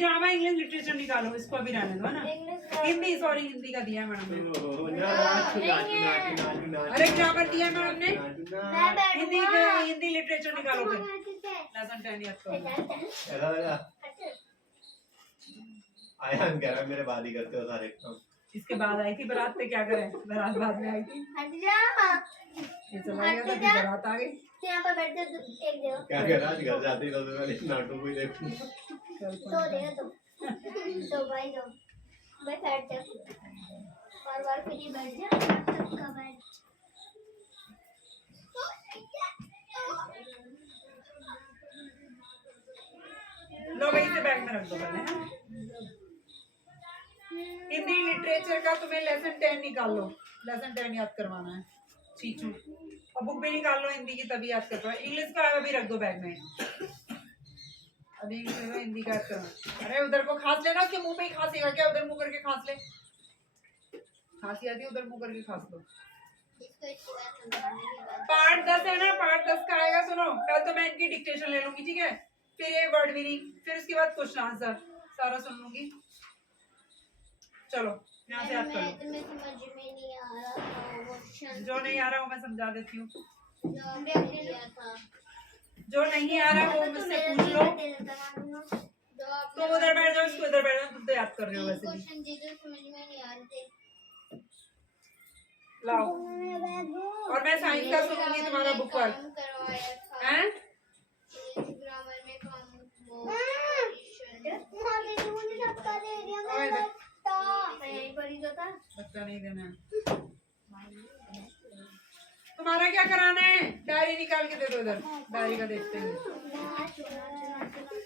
Grammar English literature निकालो, इसको अभी रहने दो ना। हिंदी, सॉरी हिंदी का दिया है मैडम ने। अरे ग्रामर दिया है मैडम ने, हिंदी लिटरेचर निकालो फिर। लेसन 10 याद करो। आया हम कह रहा मेरे बाद ही करते हो सारे काम। इसके बाद आई थी बारात पे, क्या करें, बारात बाद में आई थी। ये चला गया था, बारात आ गई। यहाँ पर बैठ जाओ, एक दो। क्या कह रहा, आज घर जाते ही सबसे पहले नाटक को ही देखूं। दो देगा दो भाई दो भाई बैठ जा, बार फिर ही बैठ जा, सबका बैठ। लो भाई इसे बैग में रख दो पहले। हिंदी लिटरेचर का तुम्हें लेसन 10 निकाल लो, लेसन 10 याद करवाना है चीचू, और बुक भी निकाल लो हिंदी की, तभी याद कर पाओ। इंग्लिश का अभी रख दो बैग में, अभी हिंदी का याद करना। अरे उधर को खांस लेना, उसके मुंह पे ही खांसेगा क्या, उधर मुंह करके खांस ले, खांसी आती है उधर मुंह करके खांस लो। पार्ट 10 है ना, पार्ट 10 का आएगा, सुनो कल तो मैं इनकी डिक्टेशन ले लूंगी, ठीक है, फिर ये वर्ड मीनिंग, फिर उसके बाद क्वेश्चन आंसर सारा सुन लूंगी। चलो यहाँ से याद करो। समझ में नहीं आ रहा था क्वेश्चन, जो नहीं आ रहा वो मैं समझा देती हूँ, जो जो नहीं आ रहा वो मुझसे पूछ लो। तो उधर बैठ जाओ, इसको इधर बैठ जाओ, तुम तो याद कर रहे हो वैसे भी। क्वेश्चन समझ में नहीं आ रहे थे। लाओ, और मैं साइंस का सुनूंगी तुम्हारा बुक वर्क हैं। ग्रामर में काम बच्चा नहीं देना है। तुम्हारा क्या कराना है, डायरी निकाल के दे दो, इधर डायरी का देखते हैं।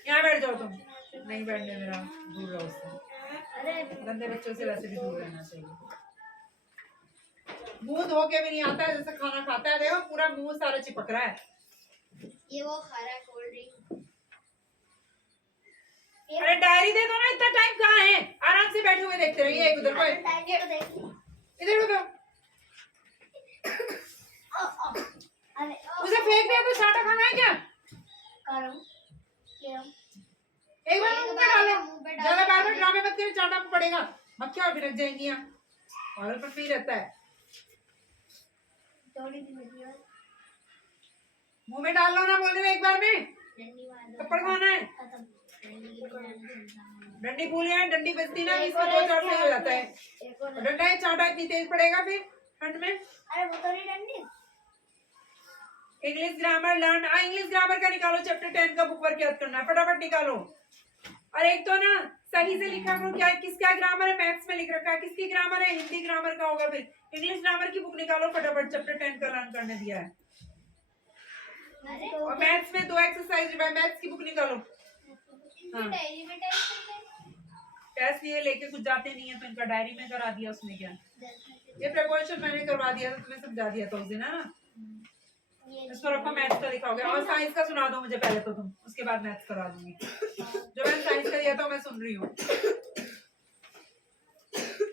यहाँ बैठ जाओ तुम, नहीं बैठने मेरा, दूर रहो उससे, गंदे बच्चों से वैसे भी दूर रहना चाहिए। मुंह धो के भी नहीं आता है, जैसे खाना खाता है, देखो पूरा मुंह सारा चिपक रहा है। ये वो खा रहा है कोल्ड ड्रिंक। अरे डायरी दे दो ना, इतना टाइम कहाँ है, आराम से बैठे हुए देखते रहिए एक उधर को, इधर रुको। उसे फेंक दिया तो चाटा खाना है क्या? एक बार मुंह पे डालो, ज्यादा बार बार ड्रामे मत करो, चाटा पड़ेगा, मक्खियाँ और भिनक जाएंगी यहाँ, और पर भी रहता है। मुंह में डाल लो ना, बोल रहे एक बार में, थप्पड़ खाना है। डंडी भूल गए, डंडी बजती ना, इसमें 2 चाट से हो जाता है। डंडा है, चाटा इतनी तेज पड़ेगा फिर ठंड में। अरे वो तो नहीं डंडी। English grammar learn, English grammar का निकालो, चैप्टर 10 का बुक वर्क याद करना है, फटाफट निकालो। और एक तो ना सही से लिखा करो, क्या किसका ग्रामर है, मैथ्स में लिख रखा है, किसकी ग्रामर है, हिंदी ग्रामर का होगा, फिर इंग्लिश ग्रामर की बुक निकालो फटाफट, चैप्टर 10 का लर्न करने दिया है। और मैथ्स में 2 एक्सरसाइज, मैथ्स की बुक निकालो। हाँ टेस्ट ये लेके कुछ जाते नहीं है, तो इनका डायरी में करा दिया, उसमें क्या, ये प्रिपरेशन मैंने करवा दिया था, तुम्हें समझा दिया था उस दिन, है ना। इसको रखो, मैथ्स का लिखाओगे, और साइंस का सुना दो मुझे पहले तो तुम, उसके बाद मैथ्स करवा दूंगी। जो मैंने साइंस का दिया था मैं सुन रही हूँ।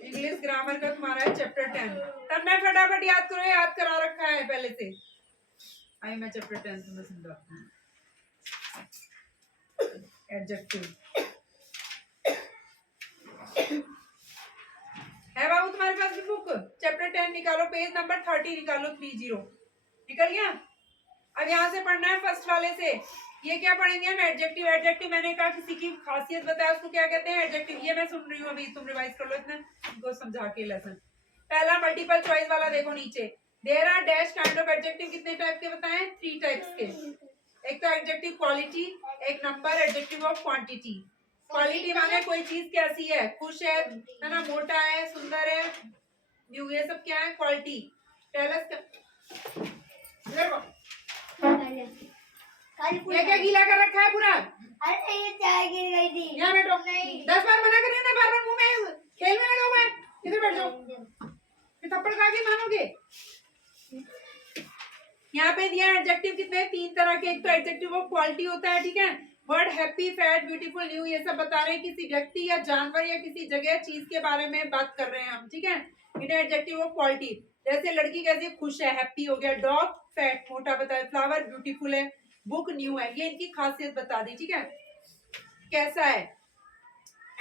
इंग्लिश ग्रामर का तुम्हारा है चैप्टर 10, तब मैं फटाफट याद करो, याद करा रखा है पहले से। आई मैं चैप्टर 10 तुम्हें समझाती हूँ। एडजेक्टिव है बाबू तुम्हारे पास भी बुक, चैप्टर 10 निकालो, पेज नंबर 30 निकालो, 30 निकल गया। अब यहाँ से पढ़ना है फर्स्ट वाले से। ये क्या पढ़ेंगे हम, एडजेक्टिव। एडजेक्टिव मैंने कहा किसी की खासियत बताया, उसको क्या कहते हैं, एडजेक्टिव। ये मैं सुन रही हूँ अभी, तुम रिवाइज कर लो इतना, इनको समझा के लेसन। पहला मल्टीपल चॉइस वाला देखो नीचे, there are dash kind of adjective, कितने टाइप के बताएं, 3 टाइप्स के। एक तो एडजेक्टिव क्वालिटी, एक number, adjective of quantity. Quality माने कोई चीज कैसी है, खुश है ना, मोटा है, सुंदर है, न्यू, ये सब क्या है, क्वालिटी। टेलस ये क्या गीला कर रखा है पूरा, अरे ये चाय गिर गई थी। यहाँ बैठो, 10 बार मना करिए ना, बार बार मुंह में खेल में लगा हुआ है, इधर बैठ जाओ, फिर थप्पड़ खा के मानोगे। यहाँ पे दिया एडजेक्टिव कितने, 3 तरह के। एक तो एडजेक्टिव ऑफ क्वालिटी होता है, ठीक है, word happy, fat, beautiful, new, ये सब बता रहे हैं, किसी व्यक्ति या जानवर या किसी जगह चीज के बारे में बात कर रहे हैं हम, ठीक है। इन्हें एडजेक्टिव ऑफ क्वालिटी, जैसे लड़की कैसी खुश है, हैप्पी हो गया, डॉग फैट मोटा बताया, फ्लावर ब्यूटीफुल है, बुक न्यू है, ये इनकी खासियत बता दी, ठीक है, कैसा है।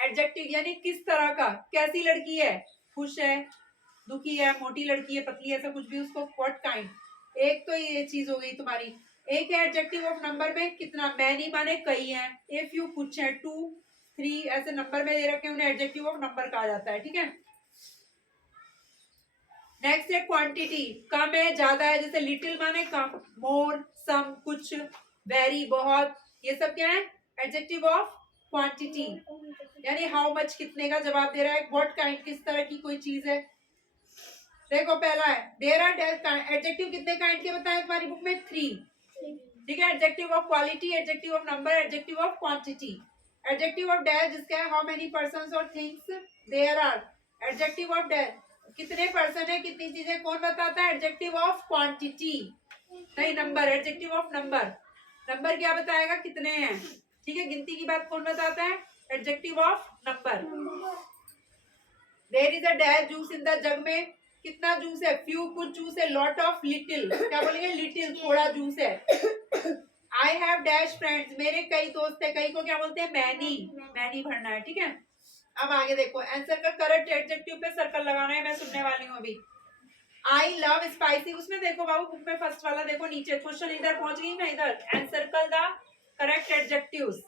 एडजेक्टिव यानी किस तरह का, कैसी लड़की है, खुश है, दुखी है, मोटी लड़की है, पतली है, ऐसा कुछ भी उसको व्हाट काइंड। एक तो ये चीज हो गई तुम्हारी। एक है एडजेक्टिव ऑफ नंबर में कितना, मैनी माने कई हैं, ए फ्यू कुछ है, 2 3 ऐसे नंबर में दे रखे हैं, उन्हें एडजेक्टिव ऑफ नंबर कहा जाता है। ठीक है। नेक्स्ट है क्वांटिटी, कम है, ज्यादा है, जैसे लिटिल माने कम, मोर, सम कुछ, वेरी बहुत, ये सब क्या है एडजेक्टिव ऑफ क्वांटिटी, यानी हाउ मच कितने का जवाब दे रहा है। व्हाट काइंड किस तरह की कोई चीज है। देखो पहला है देयर आर एडजेक्टिव कितने काइंड के बताए तुम्हारी बुक में, 3। ठीक है। Adjective of quality, adjective of number, adjective of quantity. Adjective of days जिसका है हाउ मेनी पर्सन्स और things there are. Adjective of days कितने पर्सन है, कितनी चीजें, कौन बताता है, एडजेक्टिव ऑफ क्वांटिटी, नहीं number, adjective of number. Number क्या बताएगा, कितने हैं। ठीक है। गिनती की बात कौन बताता है, adjective of number. There is a dash juice in the jug में, कितना जूस है, फ्यू कुछ जूस है, लॉट ऑफ लिटिल, क्या बोलेंगे, लिटिल थोड़ा जूस है। आई हैव डैश फ्रेंड्स, मेरे कई दोस्त है, कई को क्या बोलते हैं, मैनी, मैनी भरना है। ठीक है। अब आगे देखो, आंसर का करेक्ट एडजेक्टिव पे सर्कल लगाना है, मैं सुनने वाली हूँ अभी। आई लव स्पाइसी, उसमें देखो बाबू बुक में फर्स्ट वाला देखो नीचे, क्वेश्चन इधर पहुंच गई, मैं इधर, and circle the correct adjectives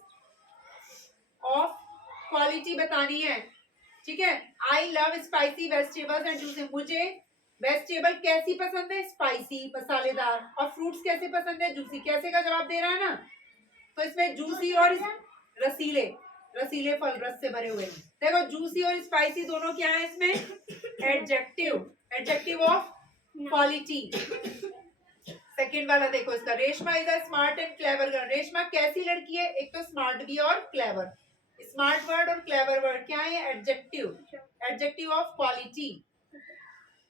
of quality बतानी है। ठीक है। I love spicy vegetables and juices, मुझे वेजिटेबल कैसी पसंद है, स्पाइसी मसालेदार, और फ्रूट्स कैसे पसंद है, जूसी। कैसे का जवाब दे रहा है ना, तो इसमें जूसी और रसीले, रसीले फल रस से भरे हुए। देखो जूसी और स्पाइसी दोनों क्या है इसमें, adjective, adjective of quality. Second वाला देखो इसका, Reshma is a smart and clever girl, Reshma कैसी लड़की है, एक तो स्मार्ट भी और क्लेवर। स्मार्ट वर्ड और क्लेवर वर्ड क्या है, adjective, adjective of quality.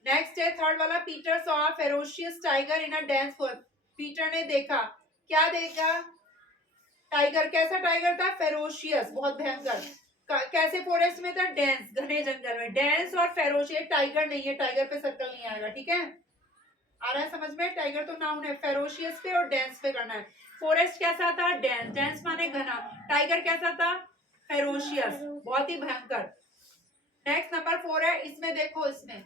Next है थर्ड वाला, Peter saw a ferocious tiger in a dense forest, Peter ने देखा, क्या देखा, टाइगर, कैसा टाइगर था, फेरोशियस, बहुत भयंकर, कैसे फॉरेस्ट में था, डेंस, घने जंगल में। डेंस और फेरोशियस, टाइगर नहीं है, टाइगर पे सर्कल नहीं आएगा। ठीक है। आ रहा है समझ में, टाइगर तो नाउन है, फेरोशियस पे और डेंस पे करना है। फॉरेस्ट कैसा था, डेंस, डेंस माने घना, टाइगर कैसा था, फेरोशियस, बहुत ही भयंकर। नेक्स्ट नंबर 4 है, इसमें देखो, इसमें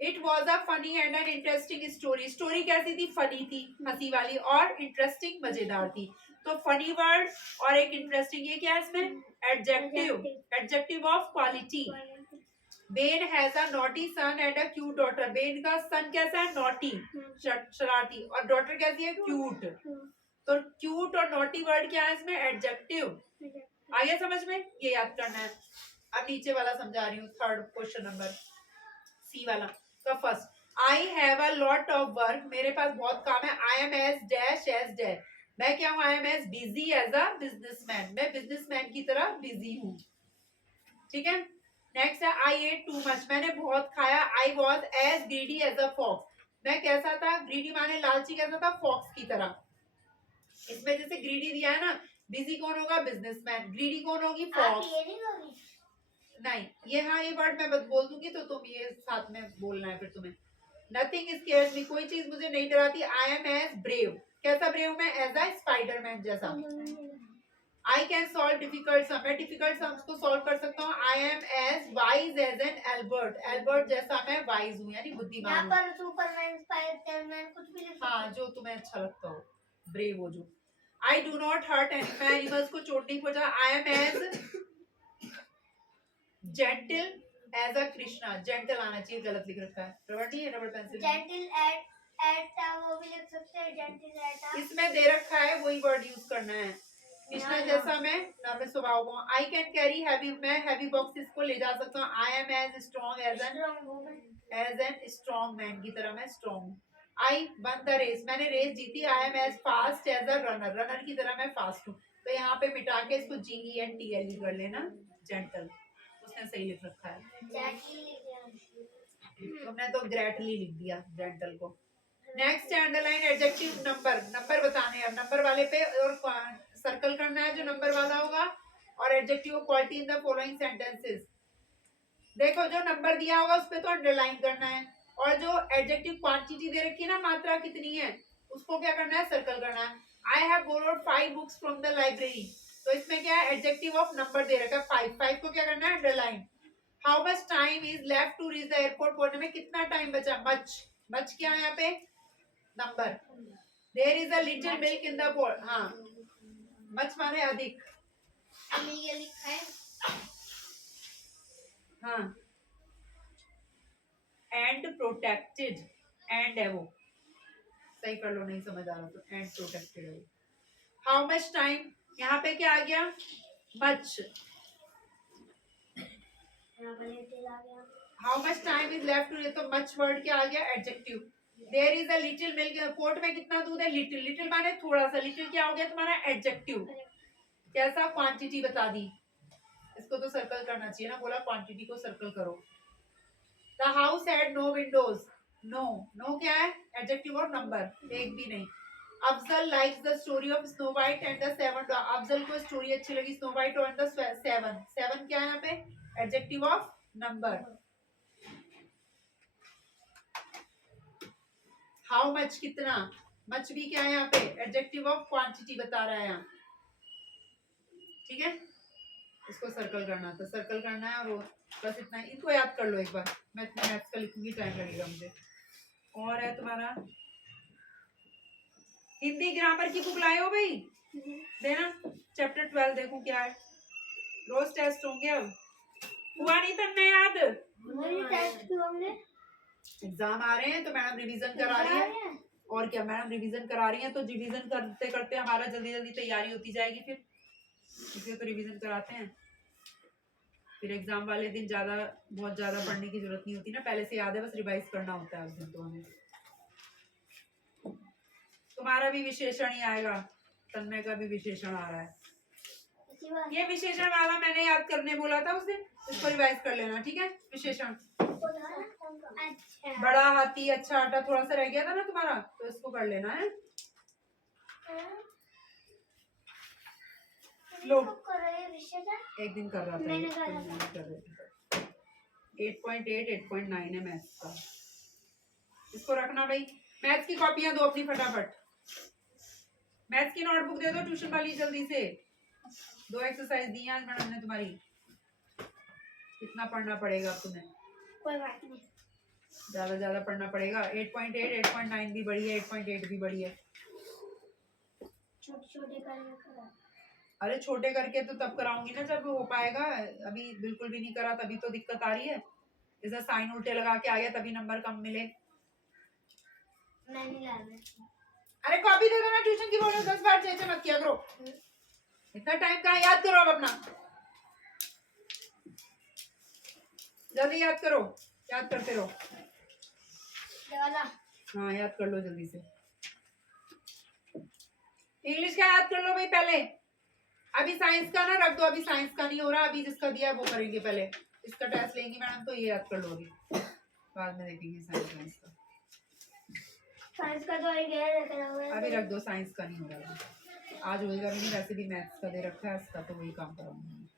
it was a funny and an interesting story, story कैसी थी, फनी थी, हंसी वाली, और इंटरेस्टिंग मजेदार थी। तो फनी वर्ड और एक इंटरेस्टिंग, ये क्या है इसमें, adjective, adjective of quality. Ben has a naughty son and a cute daughter, Ben का सन कैसा है, नॉटी, शरारती, और डॉटर कैसी है, क्यूट। तो क्यूट और नॉटी वर्ड क्या है इसमें, एडजेक्टिव। आगे समझ में, ये याद करना है। अब नीचे वाला समझा रही हूँ, थर्ड क्वेश्चन नंबर सी वाला का first, I have a lot of work, मेरे पास बहुत काम है। I am as dash as dash, मैं क्या हूँ, I am as busy as a businessman, मैं बिजनेसमैन की तरह बिजी हूँ। ठीक है। नेक्स्ट है, आई एट टू मच, मैंने बहुत खाया। I was as greedy as a fox, मैं कैसा था, ग्रीडी माने लालची, कैसा था, फॉक्स की तरह। इसमें जैसे ग्रीडी दिया है ना, बिजी कौन होगा, बिजनेसमैन, ग्रीडी कौन होगी, फॉक्स। नहीं, ये हाँ, ये वर्ड मैं बोल दूंगी तो तुम ये साथ में बोलना है फिर तुम्हें। नथिंग स्केयर्स मी, कोई चीज मुझे नहीं डराती। आई एम एज ब्रेव, कैसा ब्रेव, मैं एज अ स्पाइडरमैन जैसा। I can solve difficult sum, मैं डिफिकल्ट सम्स को सॉल्व कर सकता हूँ। I am as wise as an Albert, Albert जैसा मैं वाइज हूँ, यानी बुद्धिमान हूँ। सुपरमैन, स्पाइडरमैन कुछ भी लिख, हाँ, जो तुम्हें अच्छा लगता हो, ब्रेव हो जो। I do not hurt animals को चोट नहीं पहुंचा। I am as gentle as a Krishna, gentle आना चाहिए, गलत लिख रखा है, रबड़ नहीं है, रबड़ पेंसिल। जेंटल एट वो भी लिख सकते हैं, जेंटल एट, इसमें दे रखा है, वही वर्ड यूज करना है। कृष्णा जैसा मैं नम्र स्वभाव हूँ। आई कैन कैरी हैवी, मैं हैवी बॉक्सेस को ले जा सकता हूँ। I am as strong as an strong man की तरह मैं स्ट्रॉन्ग हूँ। आई वन द रेस, मैंने रेस जीती। I am as fast as a runner, runner की तरह मैं फास्ट हूँ। तो यहाँ पे मिटा के इसको GENTLE कर लेना, जेंटल, उसने सही लिख रखा है, तुमने तो ग्रेटली लिख दिया जेंटल को। Next underline adjective number, number बताने हैं अब, नंबर वाले पे और सर्कल करना है जो नंबर वाला होगा, और adjective quality in the following sentences. देखो जो नंबर दिया होगा उस पे तो अंडरलाइन करना है, और जो एडजेक्टिव क्वांटिटी दे रखी है ना, मात्रा कितनी है, उसको क्या करना है, सर्कल करना है। आई have borrowed 5 books from the library, तो इसमें क्या है, एडजेक्टिव ऑफ नंबर दे रखा है 5। 5 को क्या करना है, underline. How much time is left to reach the airport, बोलने में कितना टाइम बचा, मच। मच क्या है यहाँ पे, number. There is a little milk in the bowl, हाँ मच माने अधिक, अम्मी ये लिखा है हाँ। एंड प्रोटेक्टेड, एंड है वो, सही कर लो, नहीं समझ आ रहा तो एंड प्रोटेक्टेड है। हाउ मच टाइम, यहाँ पे क्या आ गया, मच। यहाँ पर लिटिल आ गया how much time is left to, तो मच वर्ड क्या आ गया, adjective. There is a little milk, port में कितना दूध है, लिटिल। लिटिल माने थोड़ा सा, लिटिल क्या हो गया तुम्हारा, एडजेक्टिव। कैसा, क्वांटिटी बता दी। इसको तो सर्कल करना चाहिए ना, बोला क्वांटिटी को सर्कल करो। The house had no windows, no, no क्या है, एडजेक्टिव और नंबर, एक भी नहीं। Afzal likes the story of Snow White and the seven, Afzal को स्टोरी अच्छी लगी स्नो वाइट और द सेवन। सेवन क्या है यहाँ पे, adjective of number. How much कितना, मच भी क्या है यहाँ पे, एडजेक्टिव ऑफ क्वांटिटी बता रहा है यहाँ, ठीक है। इसको सर्कल करना, तो सर्कल करना है, और वो बस इतना, इनको याद कर लो एक बार। मैं इतना मैथ्स का लिखूंगी, टाइम लगेगा मुझे। और है तुम्हारा हिंदी ग्रामर की बुक लाए हो भाई, देना। चैप्टर 12 देखो क्या है, रोज टेस्ट होंगे अब, हुआ नहीं तुमने याद, मेरी टेस्ट क्यों होंगे, एग्जाम आ रहे हैं तो मैडम रिवीजन करा रही है। और क्या, मैडम रिवीजन करा रही है, तो रिवीजन करते करते हमारा जल्दी जल्दी तैयारी होती जाएगी, फिर इसलिए तो रिवीजन कराते हैं। फिर एग्जाम वाले दिन बहुत ज्यादा पढ़ने की जरूरत नहीं होती ना, पहले से याद है, बस रिवाइज करना होता है उस दिन। तो हमें तुम्हारा भी विशेषण ही आएगा, तन्मय का भी विशेषण आ रहा है। ये विशेषण वाला मैंने याद करने बोला था उस दिन, इसको रिवाइज कर लेना, ठीक है। विशेषण, अच्छा बड़ा हाथी, अच्छा आटा, थोड़ा सा रह गया था ना तुम्हारा, तो इसको कर लेना है। लो, एक दिन कर रहा था, मैंने करा था। 8.8 8.9 है मैथ्स का। इसको रखना भाई। मैथ्स की कॉपियां दो अपनी फटाफट, मैथ्स की नोटबुक दे दो ट्यूशन वाली जल्दी से। 2 एक्सरसाइज दी हैं आज मैडम ने तुम्हारी, कितना पढ़ना पड़ेगा अब तुम्हें, कोई बात नहीं, ज्यादा पढ़ना पड़ेगा। 8.8 8.9 भी बड़ी है, 8.8 भी बड़ी है। छोटे छोटे करके अरे छोटे करके तो तब कराऊंगी ना जब हो पाएगा, अभी बिल्कुल भी नहीं करा तभी तो दिक्कत आ रही है। जैसे साइन उल्टे लगा के आ गया तभी नंबर कम मिले। मैं नहीं ला रहा। अरे कॉपी दे दो ना ट्यूशन की, बोलो 10 बार चेचे मत किया करो, इतना टाइम कहाँ, याद करो अब अपना, जल्दी याद करो, याद करते रहो। हाँ याद कर लो जल्दी से। इंग्लिश का याद कर लो भाई पहले, अभी साइंस का ना रख दो, अभी साइंस का नहीं हो रहा, अभी जिसका दिया है वो करेंगे पहले। इसका टेस्ट लेंगी मैडम, तो ये याद कर लो, अभी बाद में देखेंगे साइंस का। साइंस का तो अभी रख दो, साइंस का नहीं हो रहा, आज होएगा भी नहीं, वैसे भी मैथ्स का दे रखा है, इसका तो वही काम कराऊंगी।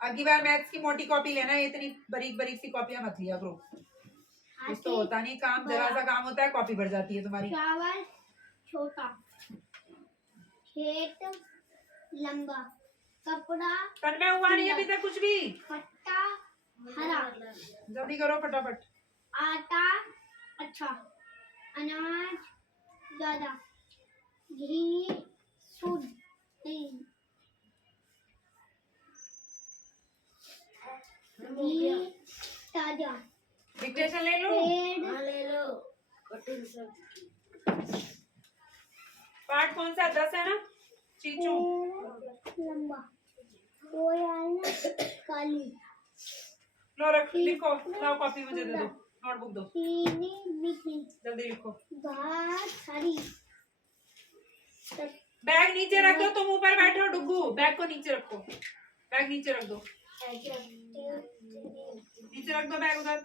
अगली बार मैथ्स की मोटी कॉपी लेना, इतनी बारीक बारीक सी कॉपियां मत लिया करो, कुछ तो होता नहीं काम, जरा सा काम होता है कॉपी भर जाती है तुम्हारी। चावल छोटा, खेत लंबा, कपड़ा तन्मय हुआ नहीं अभी तक कुछ भी, खट्टा हरा, जल्दी करो फटाफट। आटा अच्छा, अनाज ज्यादा, घी शुद्ध, घी ताजा, डिक्टेशन ले लो, पेड़ ले लो, कटिंग सब, पार्ट कौन सा 10 है ना, चीचू लंबा, काली, लो रख, लिखो, लाओ कॉपी मुझे दे दो, नोटबुक दो, चीनी मीठी, जल्दी लिखो। भात हरी, बैग नीचे रख दो, तुम ऊपर बैठे हो डुगू, बैग को नीचे रखो, बैग नीचे रख दो, नीचे रख दो बैग उधर।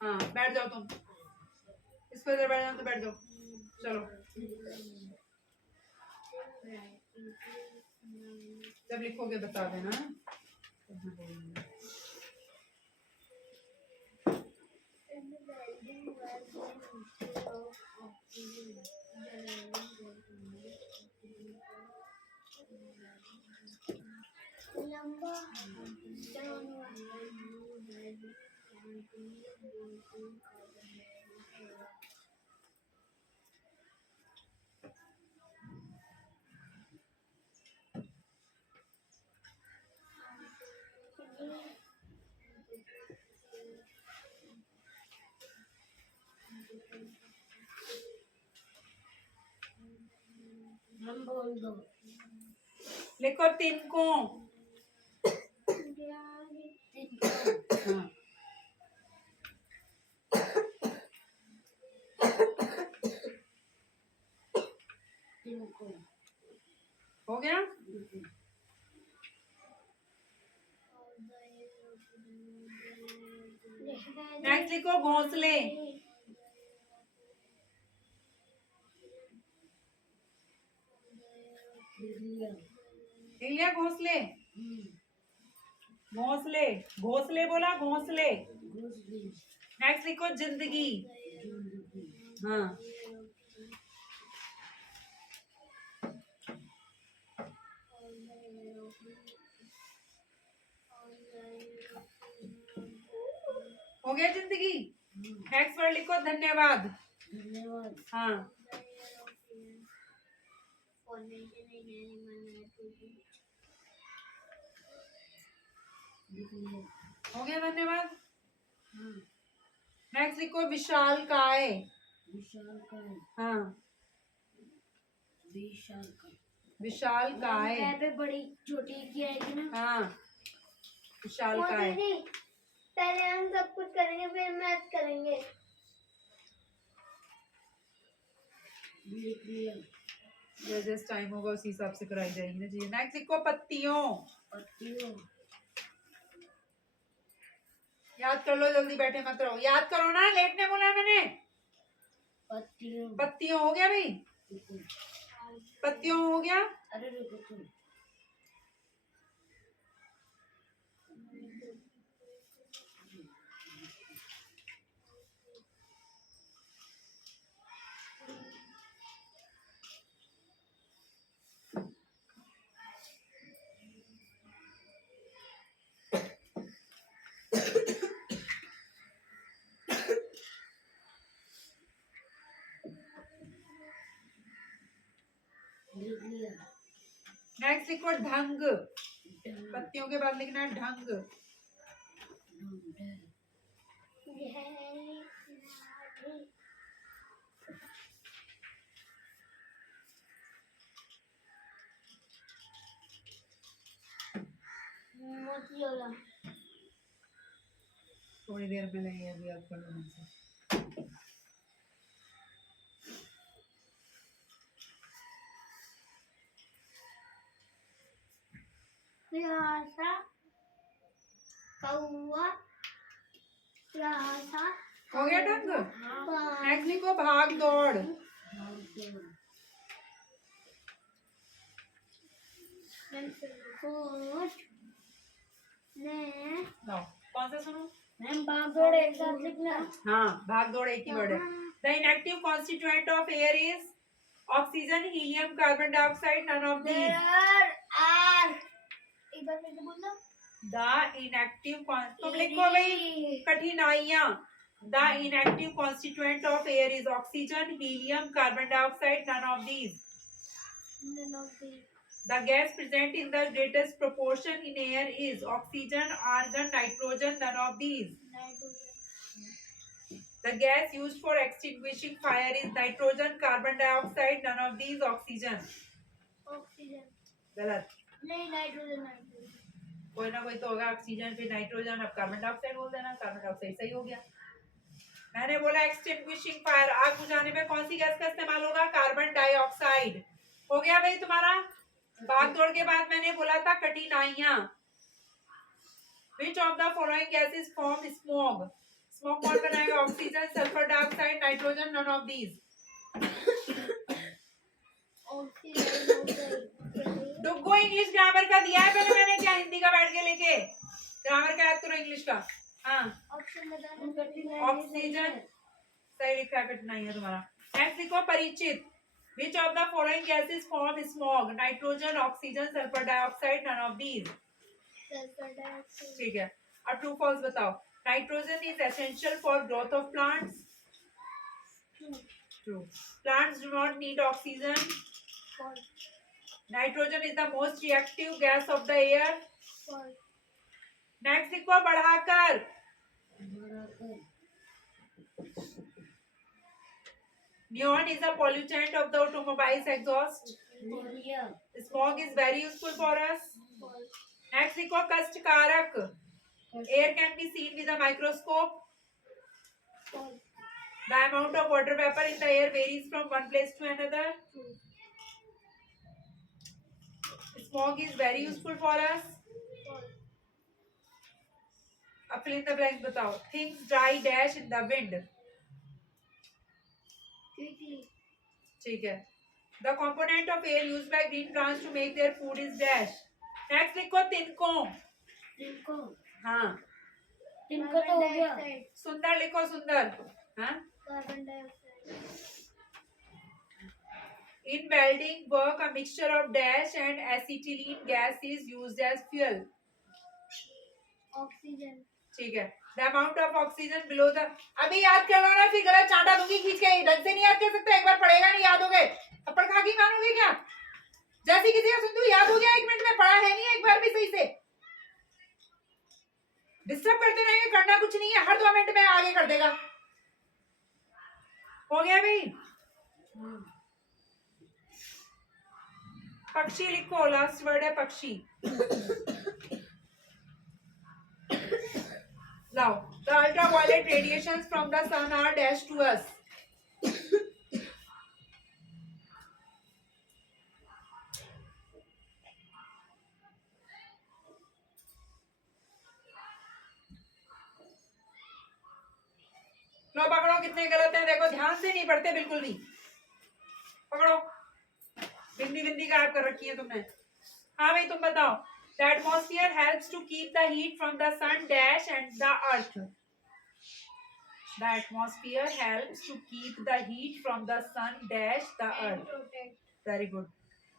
हाँ बैठ जाओ तुम, इसको इधर बैठ जाओ, तो बैठ जाओ, चलो। जब लिखोगे बता देना। लंबा हम बोल दो लिखो तिनको। हाँ हो गया। नेक्स्ट लिखो घोंसले। लिख लिया घोंसले। घोंसले घोंसले बोला घोंसले। नेक्स्ट लिखो जिंदगी। हाँ हो गया जिंदगी। नेक्स्ट वर्ड लिखो धन्यवाद। धन्यवाद हाँ हो गया धन्यवाद। नेक्स्ट लिखो विशाल काय। विशाल का हाँ विशाल का विशाल काय। पे बड़ी छोटी की आएगी ना। हाँ विशाल काय। पहले हम सब कुछ करेंगे फिर मैथ करेंगे। जैसे टाइम होगा उसी हिसाब से कराई जाएगी ना चीजें। नेक्स्ट लिखो पत्तियों। पत्तियों याद कर लो, जल्दी बैठे मत रहो, याद करो ना, लेटने बोला है मैंने। पत्तियों पत्तियों हो गया भाई। पत्तियों हो गया। अरे रुको तुम नेक्स्ट लिखो ढंग। पत्तियों के बाद लिखना है ढंग। थोड़ी देर में नहीं, अभी याद कर लो मुझसे। कौवा हो गया ढंग। नेक्स्ट लिखो भाग दौड़। लो, कौन सा सुनो? भाग दौड़ एक साथ लिखना। हाँ भाग दौड़ एक ही वर्ड है। The inactive constituent of air is oxygen, helium, carbon dioxide, none of these. एक बार फिर से बोलना। द इनएक्टिव, तुम लिखो भाई कठिनाइयां। The inactive constituent of air is oxygen, helium, carbon dioxide, none of these. None of these. The gas present in the greatest proportion in air is oxygen, argon, nitrogen, none of these. Nitrogen. The gas used for extinguishing fire is nitrogen, carbon dioxide, none of these, oxygen. Oxygen. गलत। नहीं nitrogen nitrogen. कोई ना कोई तो होगा, oxygen फिर nitrogen, अब carbon dioxide बोल देना। कार्बन डाइऑक्साइड सही हो गया। मैंने बोला एक्सटिंग्विशिंग फायर, आग बुझाने में कौन सी गैस का इस्तेमाल होगा? Carbon dioxide. हो गया भाई तुम्हारा। भाग दौड़ के बाद मैंने बोला था कठिनाइयां। Which of the following gases form smog? Smoke कौन बनाएगा? Oxygen, sulphur dioxide, nitrogen, none of these. डुग्गो इंग्लिश ग्रामर का दिया है पहले मैंने, क्या हिंदी का बैठ के लेके? ग्रामर का याद करो इंग्लिश का। हाँ ऑक्सीजन सही लिखा है, कठिनाइयां तुम्हारा। नेक्स्ट लिखो परिचित। Which of the following gases form smog? Nitrogen, oxygen, sulfur dioxide, none of these. sulfur dioxide. ठीक है. अब true false बताओ. Nitrogen is essential for growth of plants. True. Plants do not need oxygen. False. Nitrogen is the most reactive gas of the air. False. Next लिखो बढ़ाकर. Neon is a pollutant of the automobile's exhaust. Yeah. Smog is very useful for us. False. Next लिखो कष्टकारक. Air can be seen with a microscope. False. The amount of water vapor in the air varies from one place to another. True. Smog is very useful for us. False. अब fill in the blanks बताओ. Things dry dash in the wind. Quickly. ठीक है. The component of air used by green plants to make their food is dash. Next लिखो तिनको. Tinko. हाँ. Tinko तो हो गया. सुंदर लिखो सुंदर. हाँ. Carbon dioxide. In welding work, a mixture of dash and acetylene gas is used as fuel. Oxygen. ठीक है. The amount of oxygen below the. अभी याद कर लो ना, फिर गलत चांटा दूंगी खींच के. ढंग से नहीं याद कर सकते. एक बार पढ़ेगा नहीं याद हो गए. थप्पड़ खा के मानोगे क्या? जैसे किसी का सुन तू याद हो गया 1 मिनट में, पढ़ा है नहीं एक बार भी सही से. डिस्टर्ब करते रहेंगे, करना कुछ नहीं है. हर 2 मिनट में आगे कर देगा. हो गया भाई. पक्षी लिखो. लास्ट वर्ड है पक्षी. Now, the ultraviolet radiations from the sun are dashed to us. लो पकड़ो कितने गलत हैं. देखो ध्यान से नहीं पढ़ते बिल्कुल भी. पकड़ो. बिंदी बिंदी गायब कर रखी है तुमने. हाँ भाई तुम बताओ. The atmosphere helps to keep the heat from the sun dash and the earth. The atmosphere helps to keep the heat from the sun dash the And earth. protect. Very good.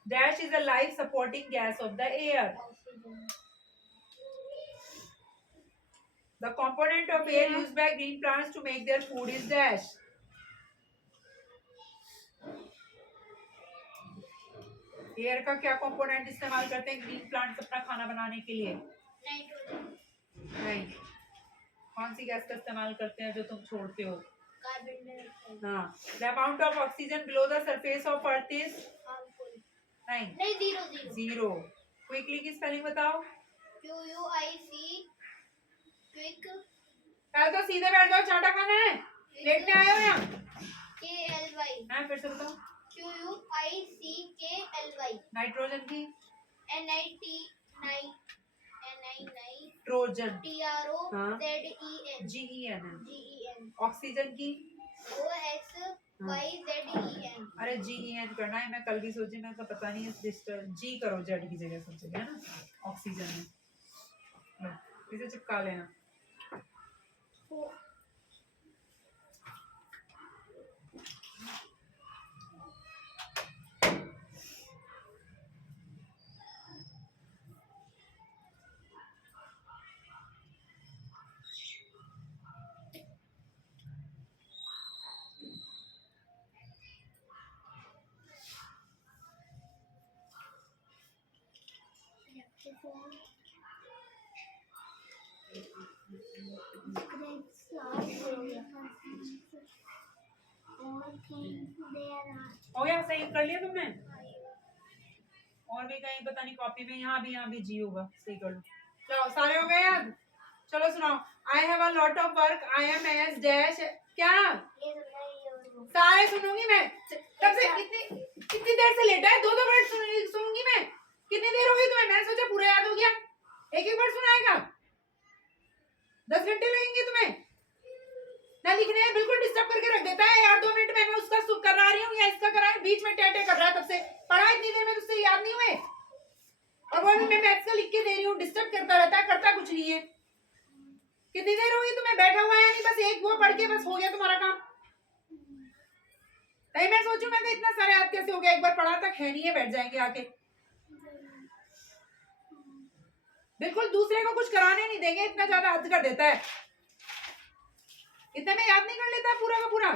Dash is a life supporting gas of the air. Oxygen. The component of air used by green plants to make their food is dash. Air का क्या component इस्तेमाल करते हैं green plants अपना खाना बनाने के लिए? Nitrogen. नहीं. कौन सी गैस का इस्तेमाल करते हैं जो तुम छोड़ते हो? Carbon dioxide. हाँ. The amount of oxygen below the surface of earth is Harmful. नहीं. नहीं, zero. Zero. क्विकली की स्पेलिंग बताओ. QUIC. Quick. पहले तो सीधे बैठ जाओ, चाटा खाना है. लेटने आए हो यहाँ? KLY. हाँ फिर से बताओ. QUICKLY. नाइट्रोजन की. NITROZEN. Trojan. GEN. GEN. Oxygen की. OXYZEN. अरे GEN करना है. मैं कल भी सोची, मैं तो पता नहीं है. जी करो, जेड की जगह सोचेंगे है ना. ऑक्सीजन में लो, इसे चिपका लेना. हो गया? सही कर लिया तुमने? और भी कहीं पता नहीं कॉपी में, यहाँ भी जी होगा. सही कर लो. चलो सारे हो गए याद? चलो सुनाओ. आई have a lot of work. I am S dash. क्या सारे सुनूंगी मैं? तब से कितनी देर से लेटा है? 2 मिनट सुनूंगी मैं. कितनी देर हो गई तुम्हें? मैंने सोचा पूरा याद हो गया. एक बार सुनाएगा. 10 घंटे लगेंगे तुम्हें ना लिखने में. बिल्कुल डिस्टर्ब करके रख देता है यार. 2 मिनट में मैं उसका सुख कर रही हूँ या इसका कर रहा हूँ, बीच में टेटे कर रहा है. तब से पढ़ा इतनी देर में तुझसे याद नहीं हुए. और वो भी मैं मैथ्स का लिख के दे रही हूँ. डिस्टर्ब करता रहता है, करता कुछ नहीं है. कितनी देर हो गई तुम्हें बैठा हुआ है? नहीं बस एक वो पढ़ के बस हो गया तुम्हारा काम. नहीं मैं सोचू मैं इतना सारे याद कैसे हो गया, एक बार पढ़ा तक है नहीं है, बैठ जाएंगे आके। बिल्कुल दूसरे को कुछ कराने नहीं देंगे, इतना ज्यादा हद कर देता है, इतने में याद नहीं कर लेता पूरा का पूरा।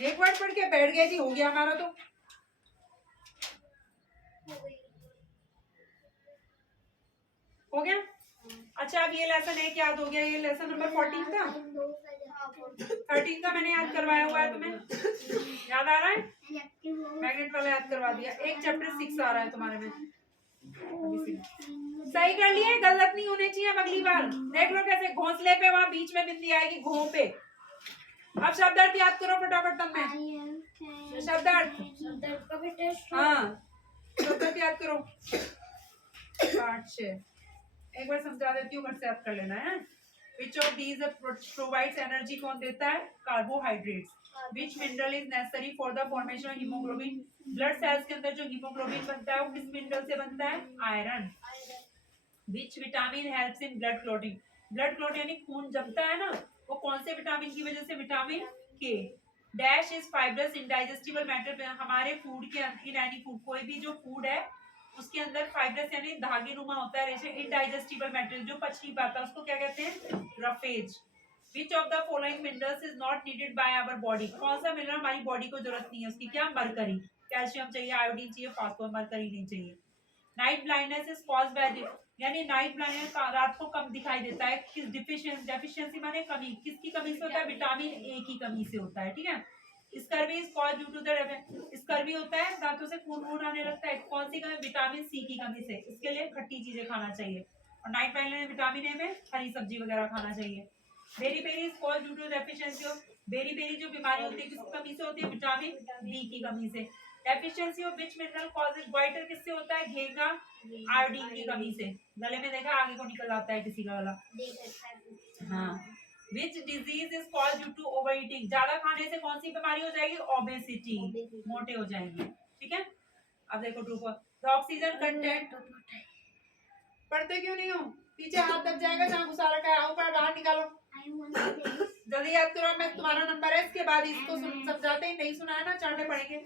एक वर्ड पढ़ के बैठ गए जी, हो गया हमारा तो। हो गया। अच्छा अब ये लेसन एक याद हो गया, ये लेसन नंबर 14 था, 13 का मैंने याद करवाया हुआ है तुम्हें, याद आ रहा है? मैग्नेट वाला याद करवा दिया। एक चैप्टर 6 आ रहा है तुम्हारे में, सही कर लिए, गलत नहीं होने चाहिए। अब अगली बार देख लो कैसे घोंसले पे वहां बीच में बिंदी आएगी, घों पे। अब शब्दार्थ याद करो फटाफट तुम में, शब्दार्थ। हाँ शब्दार्थ याद करो, 8-6 एक बार समझा देती हूँ, घर से याद कर लेना है। Which of these provides energy? कौन देता है? Carbohydrates. Which mineral is necessary for the formation of hemoglobin? Blood cells के अंदर जो हीमोग्लोबिन बनता है वो किस मिनरल से बनता है? Iron. Which vitamin helps in blood clotting? Blood clot यानी खून जमता है ना, वो कौन से विटामिन की वजह से? विटामिन के। Dash is fibrous indigestible matter. हमारे फूड के अंदर, यानी फूड कोई भी जो फूड है उसके अंदर फाइब्रस यानी धागे नुमा होता है रेशे, इनडाइजेस्टिबल मैटेरियल जो पच नहीं पाता उसको क्या कहते हैं? Roughage. Which of the following minerals is not needed by our body? कौन सा मिनरल हमारी बॉडी को जरूरत नहीं है उसकी? क्या? मरकरी। कैल्शियम चाहिए, आयोडीन चाहिए, फास्फोरस, मरकरी नहीं चाहिए। Night blindness is caused by, यानी नाइट ब्लाइंडनेस रात को कम दिखाई देता है, किस डिफिशियंसी? डेफिशिएंसी माने कमी, किसकी कमी से होता है? विटामिन ए की कमी से होता है, ठीक है। Scurvy is caused due to the, scurvy होता है दांतों से खून वून आने लगता है, कौन सी कमी? विटामिन सी की कमी से। इसके लिए खट्टी चीजें खाना चाहिए, और नाइट ब्लाइंडनेस विटामिन ए में हरी सब्जी वगैरह खाना चाहिए। Beriberi is caused due to deficiency of, beriberi जो बीमारी होती है किसकी कमी से होती है? विटामिन बी की कमी से। Deficiency of which mineral causes goitre किससे होता है? घेगा, आयोडीन की कमी से। गले में देखा आगे को निकल आता है किसी का गला। हाँ। Which disease is caused due to over eating? ज्यादा खाने से कौन सी बीमारी हो जाएगी? ओबेसिटी, मोटे हो जाएंगे, ठीक है। अब देखो true for the oxygen content, पढ़ते क्यों नहीं हो? पीछे हाथ दब जाएगा जहाँ घुसा रखा है, ऊपर बाहर निकालो, जल्दी याद करो। मैं तुम्हारा नंबर है, इसके बाद इसको समझाते ही, नहीं सुना है ना, चाटे पढ़ेंगे।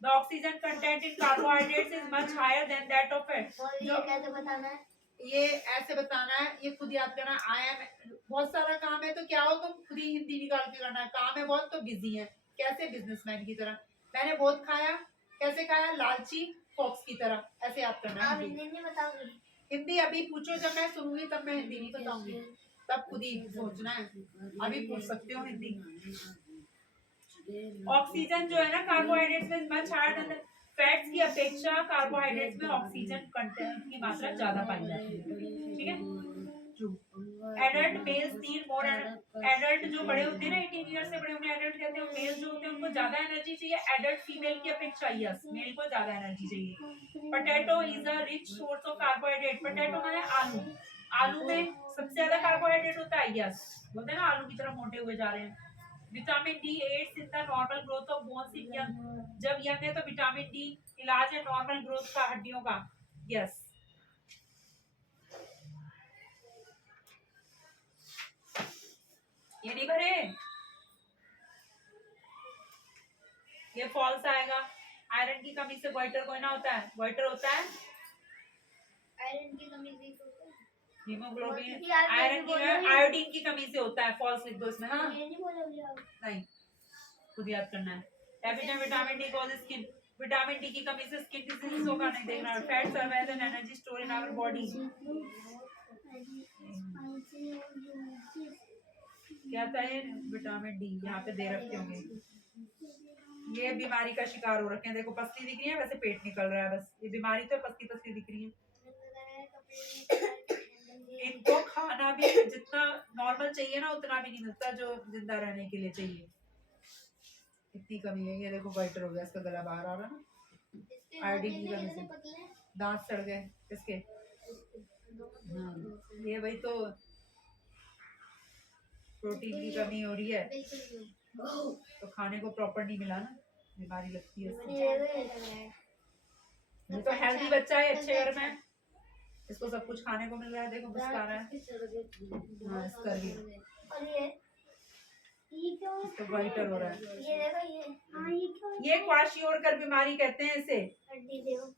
The oxygen content in carbohydrates is much higher than that of fat. ये कैसे बताना है? ये ऐसे बताना है, ये खुद याद करना। आई एम, बहुत सारा काम है तो क्या हो, तुम खुद ही हिंदी निकाल के करना है। काम है बहुत तो बिजी है, कैसे? बिजनेसमैन की तरह। मैंने बहुत खाया, कैसे खाया? लालची फॉक्स की तरह, ऐसे याद करना है। आप हिंदी नहीं बताओगे? हिंदी अभी पूछो, जब मैं सुनूंगी तब मैं हिंदी नहीं बताऊंगी, तब खुद ही सोचना है। अभी पूछ सकते हो हिंदी। ऑक्सीजन जो है ना कार्बोहाइड्रेट्स में मच हायर देन फैट्स की अपेक्षा कार्बोहाइड्रेट्स में ऑक्सीजन कंटेंट की मात्रा ज्यादा पाई जाती है, ठीक है। True. Adult males need more, adult जो बड़े होते हैं ना 18 ईयर से बड़े, उन्हें एडल्ट कहते हैं। मेल जो होते हैं उनको ज्यादा एनर्जी चाहिए, एडल्ट फीमेल की अपेक्षा। यस, मेल को ज्यादा एनर्जी चाहिए। Potato is a rich source of carbohydrate. Potato माने आलू, आलू में सबसे ज्यादा कार्बोहाइड्रेट होता है। यस, बोलते हैं ना आलू की तरह मोटे हुए जा रहे हैं। Vitamin D aids in the normal growth of bones in young. जब यंग है तो विटामिन डी इलाज है नॉर्मल ग्रोथ का, हड्डियों का। यस। ये नहीं भरे, ये फॉल्स आएगा। आयरन की कमी से गोइटर कोई ना होता है, गोइटर होता है आयरन की कमी से हीमोग्लोबिन, आयरन की, आयोडीन की कमी से होता है। फॉल्स लिख दो इसमें। हाँ ये नहीं बोलोगे आप? नहीं, खुद याद करना है। Definite vitamin D cause skin, vitamin D की कमी से स्किन डिजीज होगा, नहीं देखना। Fat serve as an energy store in our body. क्या था ये? विटामिन डी यहाँ पे दे रखे होंगे। ये बीमारी का शिकार हो रखे हैं, देखो पसली दिख रही है, वैसे पेट निकल रहा है, बस ये बीमारी तो पसली पसली दिख रही है। इनको खाना भी जितना नॉर्मल चाहिए ना उतना भी नहीं मिलता जो जिंदा रहने के लिए चाहिए, इतनी कमी है। ये देखो वाइटर हो गया, इसका गला बाहर आ रहा है ना, आयोडीन की कमी से दांत सड़ गए इसके। ये वही तो प्रोटीन की कमी हो रही है, तो खाने को प्रॉपर नहीं मिला ना, बीमारी लगती है। ये तो हेल्दी बच्चा है, अच्छे घर में, इसको सब कुछ खाने को मिल रहा है। देखो मुस्कुरा रहा है। हाँ, इसका भी ये क्यों तो वाइटर हो रहा है। ये देखो ये हाँ ये क्यों ये क्वाशियोरकर बीमारी कहते हैं इसे। हड्डी देखो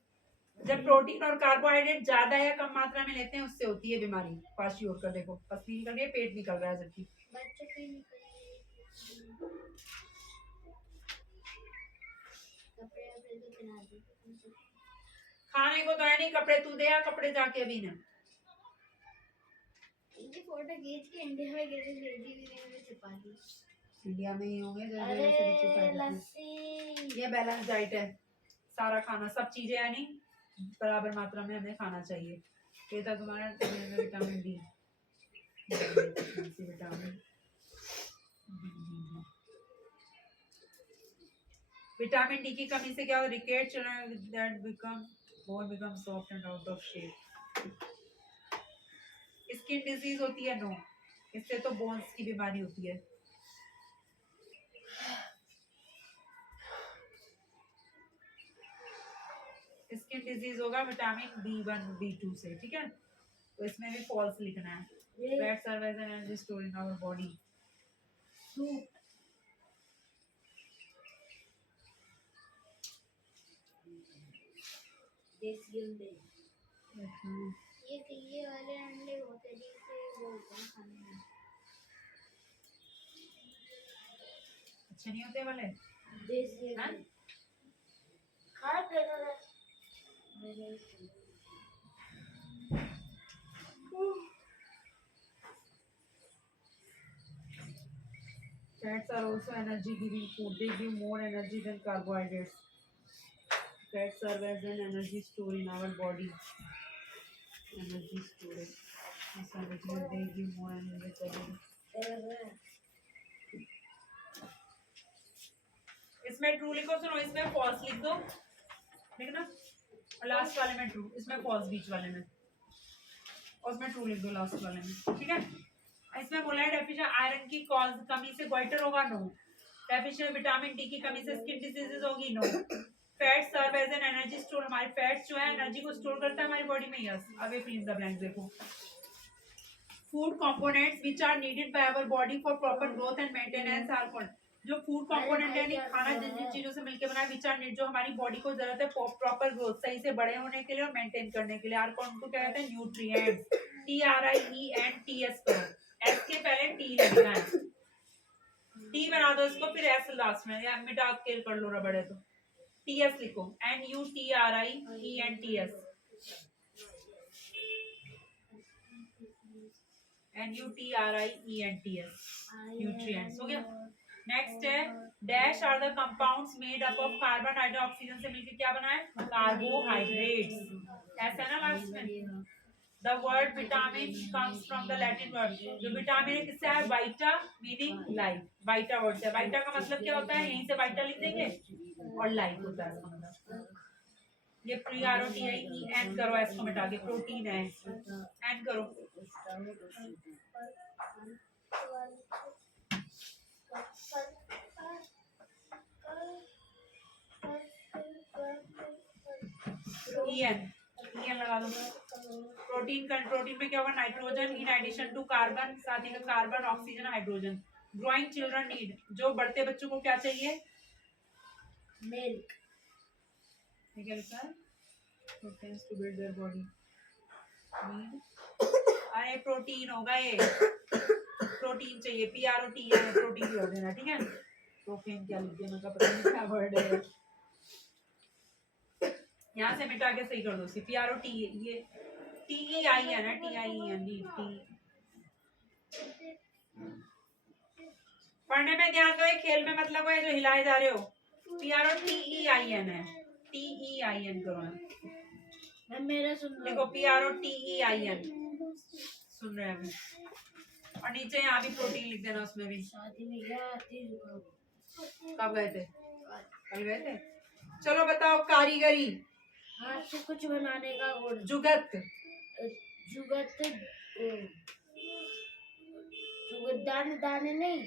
जब प्रोटीन और कार्बोहाइड्रेट ज्यादा या कम मात्रा में लेते हैं उससे होती है बीमारी क्वाशियोरकर। देखो पसली निकल रही है, पेट निकल रहा है जबकि। बच्चों की निकल रही कपड़े अपने तो पहना दे खाने को तो है नहीं, कपड़े तू दे या कपड़े जाके अभी ना। इनकी फोटो खींच के इंडिया में कैसे भेजी हुई है छुपा दी इंडिया में ही होंगे जैसे अरे जैसे बच्चे पैदा होते हैं। लस्सी ये बैलेंस डाइट है। सारा खाना सब चीजें यानी बराबर मात्रा में हमें खाना चाहिए। ये था तुम्हारा vitamin D, vitamin vitamin D की कमी से क्या होता है? Rickets children that become bone become soft and out of shape. Skin disease होती है नो, इससे तो बोन्स की बीमारी होती है। स्किन डिजीज होगा विटामिन B1 B2 से, ठीक है। तो इसमें भी फॉल्स लिखना है। Fats are as an energy store in our body. ये वाले अंडे होते हैं जिससे वो होते हैं खाने में अच्छे नहीं होते वाले। देसी हाँ? खा के Fats are also energy giving food. They give more energy than carbohydrates. Fats serve as an energy store in our body. Energy storage. They give more energy than इसमें ट्रू लिखो, सुनो इसमें फॉल्स लिख दो, ठीक ना। और लास्ट वाले में ट्रू, इसमें फॉल्स बीच वाले में, और उसमें ट्रू लिख दो लास्ट वाले में, ठीक है। इसमें बोला है डेफिशिएंट आयरन की कॉज कमी से गोइटर होगा नो। डेफिशिएंट विटामिन डी की कमी से स्किन डिजीजेस होगी no. Fats serve as an energy store, हमारे फैट्स जो है एनर्जी को स्टोर करता है हमारी बॉडी में। यस, अवे फिल इन द ब्लैंक्स देखो। Food components which are needed by our body for proper growth and maintenance are called. जो फूड कंपोनेंट है, खाना जिन जिन चीजों से मिलकर बना है, विच आर नीड, जो हमारी बॉडी को जरूरत है प्रॉपर ग्रोथ, सही से बड़े होने के लिए और मेंटेन करने के लिए, आर कौन को क्या कहते हैं? न्यूट्रिएंट्स। TRIENTS करो, एस के पहले टी लगना है, टी बना दो इसको, फिर एस लास्ट में, या मिटा के कर लो रबड़ है तो TS लिखो, NUTRIENTS, NUTRIENTS, न्यूट्रिएंट्स हो गया। नेक्स्ट है dash are the compounds made up of carbon hydrogen oxygen से मिलकर क्या बना है? कार्बोहाइड्रेट्स। ऐसा है ना लास्ट में। The word vitamin comes from the Latin word, जो विटामिन है किससे है? वाइटा मीनिंग लाइफ, वाइटा वर्ड से। वाइटा का मतलब क्या होता है? यहीं से वाइटा लिख देंगे, और लाइफ होता है इसका मतलब। ये PROTIEN करो, इसको मिटा के, प्रोटीन है, एन करो। EN लगा दो। प्रोटीन में क्या होगा? Nitrogen in addition to carbon, साथ ही carbon, oxygen, hydrogen. Growing children need, जो बढ़ते बच्चों को क्या चाहिए? मिल्क। क्या लिखा है? Proteins to build their body. अरे प्रोटीन होगा ये, प्रोटीन चाहिए, PROTEN, प्रोटीन ही हो देना, ठीक है। प्रोटीन क्या लिख देना का पता नहीं क्या वर्ड है, यहाँ से मिटा के सही कर दो। PROT, ये TEIN है, TIEN नहीं टी। पढ़ने में ध्यान दो, ये खेल में मतलब है जो हिलाए जा रहे हो। PROTEIN है, TEIN करो, मेरा सुन देखो PROTEIN, सुन रहे हैं अभी। और नीचे यहाँ भी प्रोटीन लिख देना, उसमें भी। शादी में गया कब गए थे? कल गए थे। चलो बताओ, कारीगरी, हाथ से कुछ बनाने का गुण। जुगत, जुगत जुगत दाने दाने नहीं,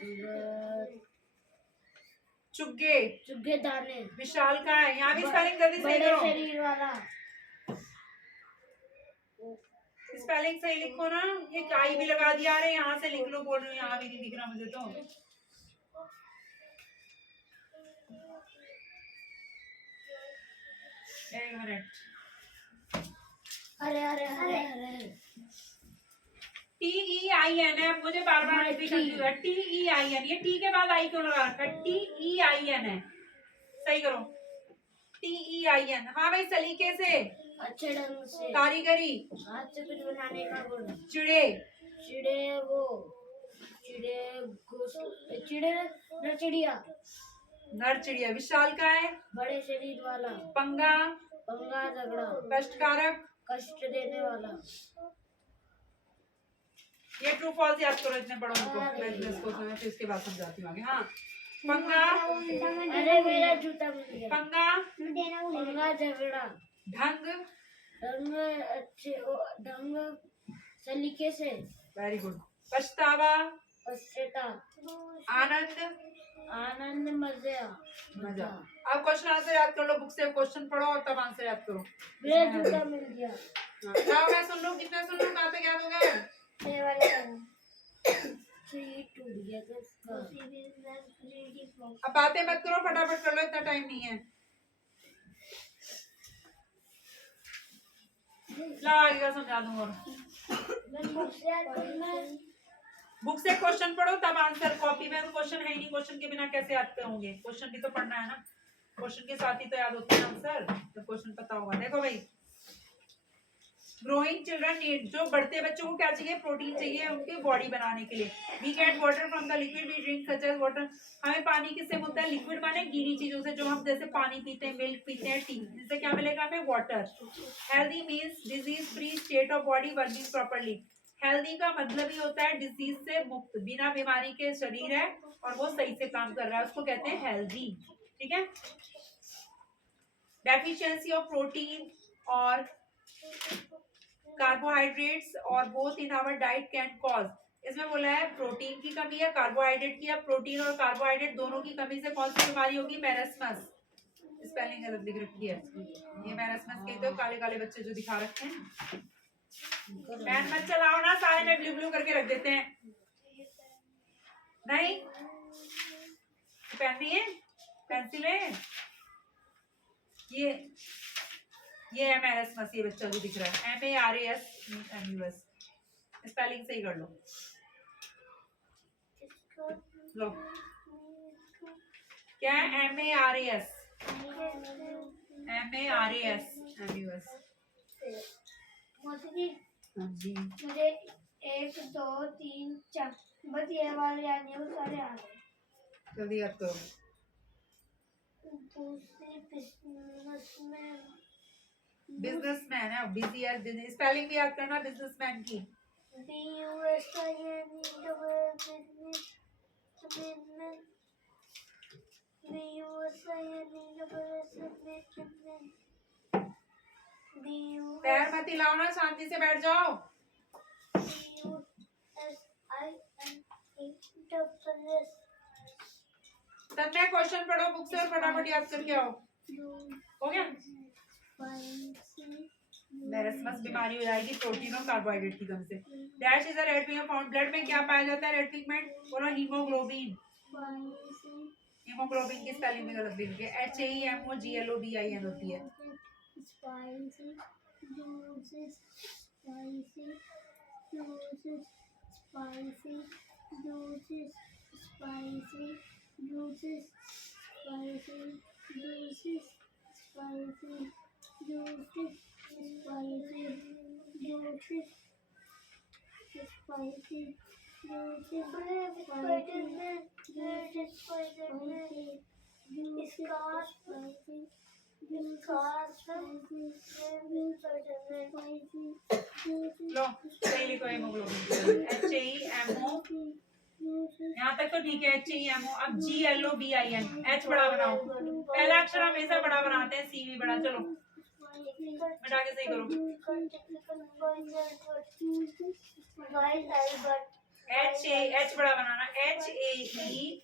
जुगत चुग्गे, चुग्गे दाने। विशाल का है, यहाँ भी स्पेलिंग जल्दी सही बड़े करो। शरीर वाला। स्पेलिंग सही लिखो ना, ये आई भी लगा दिया, अरे यहाँ से लिख लो, बोल रही हूँ यहाँ भी नहीं दिख रहा मुझे तो। एक मिनट, अरे अरे अरे अरे TEIN है, मुझे बार बार भी कंफ्यूज है। TEIN, ये टी के बाद आई क्यों लगा रखा है? TEIN है, सही करो। TEIN, हाँ भाई, सलीके से, अच्छे ढंग से, कारीगरी, हाथ से कुछ बनाने का गुण। चिड़े, चिड़े वो चिड़े चिड़े न चिड़िया, नर चिड़िया, विशालकाय, बड़े शरीर वाला, पंगा, पंगा झगड़ा, कष्टकारक, कष्ट देने वाला। ये ट्रू फॉल्स याद करो, इतने पढ़ो उनको, मैं इसको फिर इसके बाद समझाती हूँ आगे। हाँ, पंगा, अरे मेरा जूता मिल गया। पंगा, पंगा झगड़ा, ढंग, ढंग अच्छे ढंग सलीके से, वेरी गुड, पछतावा, पश्चाताप, आनंद, आनंद, मजा। मजा। अब क्वेश्चन आंसर याद कर लो, बुक से क्वेश्चन पढ़ो और तब आंसर याद करो। मेरा जूता मिल गया। हाँ, मैं सुन लूँ, कितने सुन लूँ, कहाँ तक याद हो गया? ये वाला टूट गया तो अब बातें मत करो, फटाफट कर लो, इतना टाइम नहीं है। ला आगे का समझा दूँ और बुक से क्वेश्चन पढ़ो तब आंसर। कॉपी में तो क्वेश्चन है ही नहीं, क्वेश्चन के बिना कैसे याद होंगे? क्वेश्चन भी तो पढ़ना है ना, क्वेश्चन के साथ ही तो याद होते हैं आंसर, तो क्वेश्चन पता होगा। देखो भाई, ग्रोइंग चिल्ड्रन नीड, जो बढ़ते बच्चों को क्या चाहिए? प्रोटीन चाहिए उनके बॉडी बनाने के लिए। We get water from the liquid we drink such as water, हमें पानी किससे मिलता है? लिक्विड माने गीली चीजों से, जो हम जैसे पानी पीते हैं, मिल्क पीते हैं, टी, इससे क्या मिलेगा हमें? Water. Healthy means disease free state of body working properly. Healthy का मतलब ही होता है डिजीज से मुक्त, बिना बीमारी के शरीर है और वो सही से काम कर रहा है, उसको कहते हैं हेल्दी। ठीक है। डेफिशिएंसी ऑफ प्रोटीन और कार्बोहाइड्रेट्स और both in our diet can cause, इसमें बोला है प्रोटीन की कमी है, कार्बोहाइड्रेट की। अब प्रोटीन और कार्बोहाइड्रेट दोनों की कमी से कौन सी बीमारी होगी? मैरस्मस। स्पेलिंग गलत लिख रखी है, ये मैरस्मस के तो काले काले बच्चे जो दिखा रखे हैं। पेन मत चलाओ ना, सारे में ब्लू ब्लू करके रख देते हैं। नहीं, पेन नहीं है, पेंसिल है। ये है मैरस्मस, ये बच्चा जो दिख रहा है, MARASMUS। स्पेलिंग सही कर लो। लो, क्या है? MARAS MARASMUS। हाँ जी, मुझे 1 2 3 4 बस ये वाले याद नहीं, वो सारे याद है। जल्दी याद करो। दूसरी बिजनेसमैन है, बिजी है, बिजनेस। स्पेलिंग भी याद करना बिजनेसमैन की। पैर मत हिलाओ ना, शांति से बैठ जाओ। तब मैं क्वेश्चन पढ़ो बुक से और फटाफट याद करके आओ। हो गया? मैरस्मस बीमारी हो जाएगी प्रोटीन और कार्बोहाइड्रेट की कमी से। Dash is a red pigment found, blood में क्या पाया जाता है? Red pigment. बोलो हीमोग्लोबिन। हीमोग्लोबिन की स्पेलिंग में गलत लिख है, HAEMOGLOBIN होती है। लो सही लिखो हीमोग्लोबिन, HAEMO। यहाँ तक तो ठीक है, HAEMO। अब GLOBIN, H बड़ा बनाओ, पहला अक्षर हमेशा बड़ा बनाते हैं, C भी बड़ा। चलो मिटा के सही करो। H बड़ा बनाना, HAE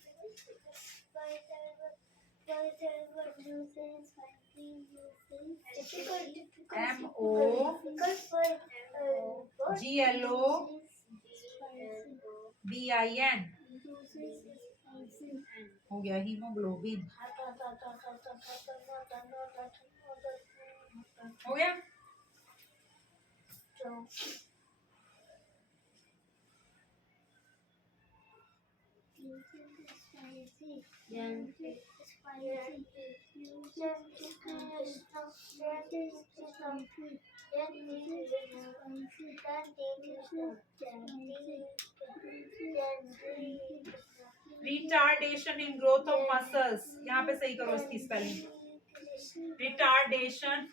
MOGLOBIN हो गया हीमोग्लोबिन हो गया retardation in growth of muscles यहाँ पे सही करो इसकी spelling retardation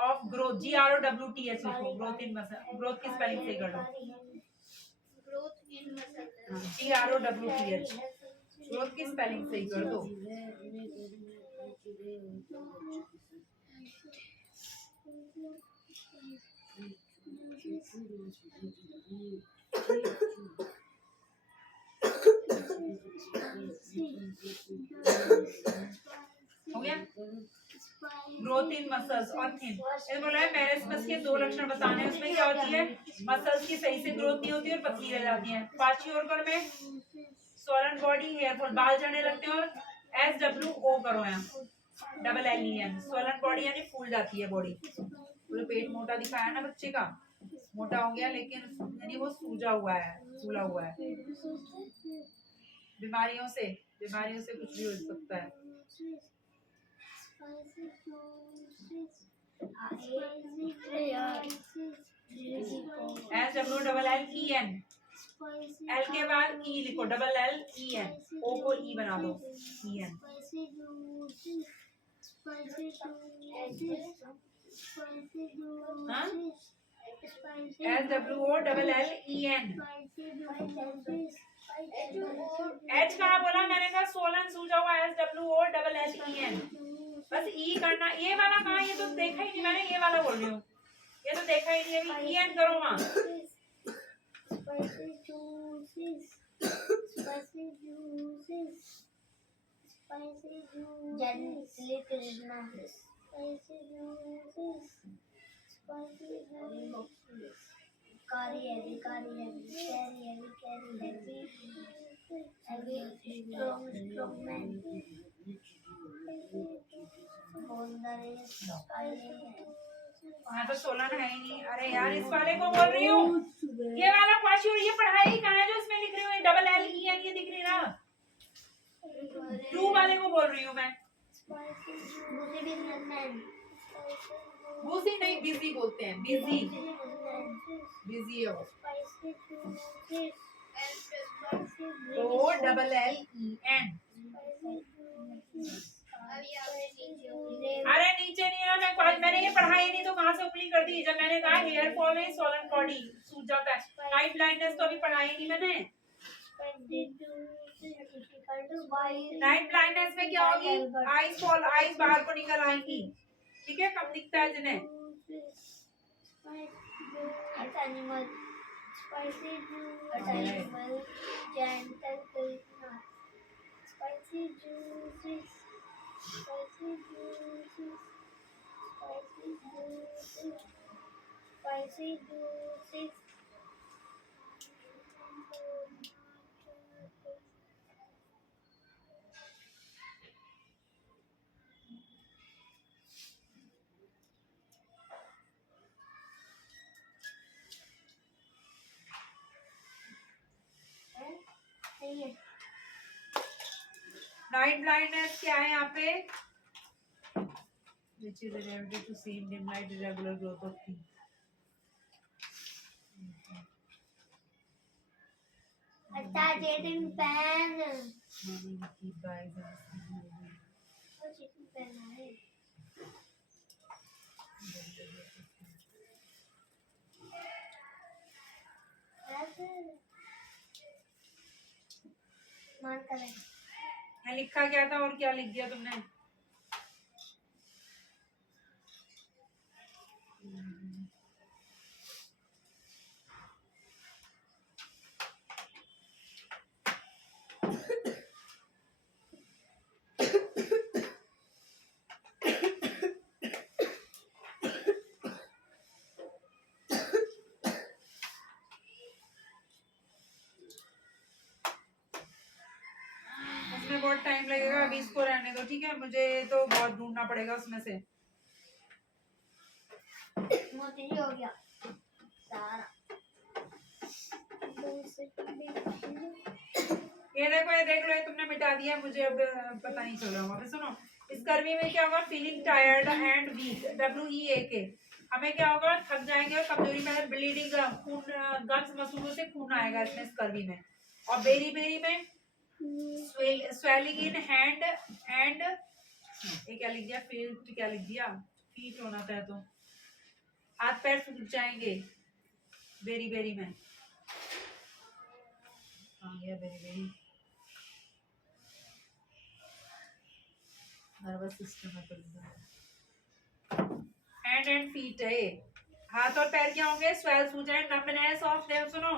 of growth GROWTH लिखो ग्रोथ इन मसल ग्रोथ की स्पेलिंग सही कर लो GROWTH ग्रोथ की स्पेलिंग सही कर दो हो गया ग्रोथ इन मसल्स और थिन ये बोला है मेरिस्मस के 2 लक्षण बताने हैं उसमें क्या होती है मसल्स की सही से ग्रोथ नहीं होती और पतली रह जाती हैं क्वाशियोर्कर में स्वॉलन बॉडी हेयर फॉल बाल झड़ने लगते हैं और SWO करो यहाँ LLEN स्वॉलन बॉडी यानी फूल जाती है बॉडी पूरे पेट मोटा दिखाया ना बच्चे का मोटा हो गया लेकिन यानी वो सूजा हुआ है फूला हुआ है बीमारियों से कुछ भी हो सकता है SWLLEN L के बाद E लिखो LLEN O को E बना दो EN हाँ SWOLLEN H कहाँ बोला मैंने कहा सोलन सूजा हुआ SWOLLEN बस E करना ये वाला कहाँ ये तो देखा ही नहीं मैंने ये वाला बोल रही हूँ ये तो देखा ही नहीं अभी EN करो वहाँ वहाँ तो सोलन है ही नहीं अरे यार इस वाले को बोल रही हूँ ये वाला क्वेश्चन ये पढ़ाई कहाँ है जो इसमें लिख रही हूँ LLEN ये दिख रही ना 2 वाले को बोल रही हूँ मैं बुजी नहीं बिजी बोलते हैं बिजी है वो OLLEN अरे नीचे नहीं है मैंने ये पढ़ाई नहीं तो कहाँ से उंगली कर दी जब मैंने कहा हेयर फॉल में स्वॉलन बॉडी सूज जाता है नाइट ब्लाइंडनेस तो अभी पढ़ाई नहीं मैंने नाइट ब्लाइंडनेस में क्या होगी आईज बाहर को निकल आएंगी ठीक है कम दिखता है जिन्हें नाइट ब्लाइंडनेस क्या है यहाँ पे which is related to see in dim light irregular growth of things Dating pen. keep the eyes मान करें यहाँ लिखा क्या था और क्या लिख दिया तुमने अभी इसको रहने दो, ठीक है, मुझे तो बहुत ढूंढना पड़ेगा उसमें से। मोती जी हो गया सारा। ये देखो, ये देख लो, ये तुमने मिटा दिया, मुझे अब पता नहीं चल रहा होगा। सुनो, इस गर्मी में क्या होगा, feeling tired and weak, WEAK, हमें क्या होगा, थक जाएंगे और कमजोरी में, ब्लीडिंग, खून, गम्स, मसूलों से खून आएगा इसमें, इस गर्मी में। और बेरी बेरी में स्वेलिंग इन हैंड एंड, ये क्या लिख दिया, फीट, क्या लिख दिया, फीट होना था, तो हाथ पैर सूख जाएंगे बेरी बेरी में। आ गया बेरी बेरी, नर्वस सिस्टम है। हैंड एंड फीट है, हाथ और पैर क्या होंगे, स्वेल्स हो जाए, नमनेस ऑफ देम, सुनो,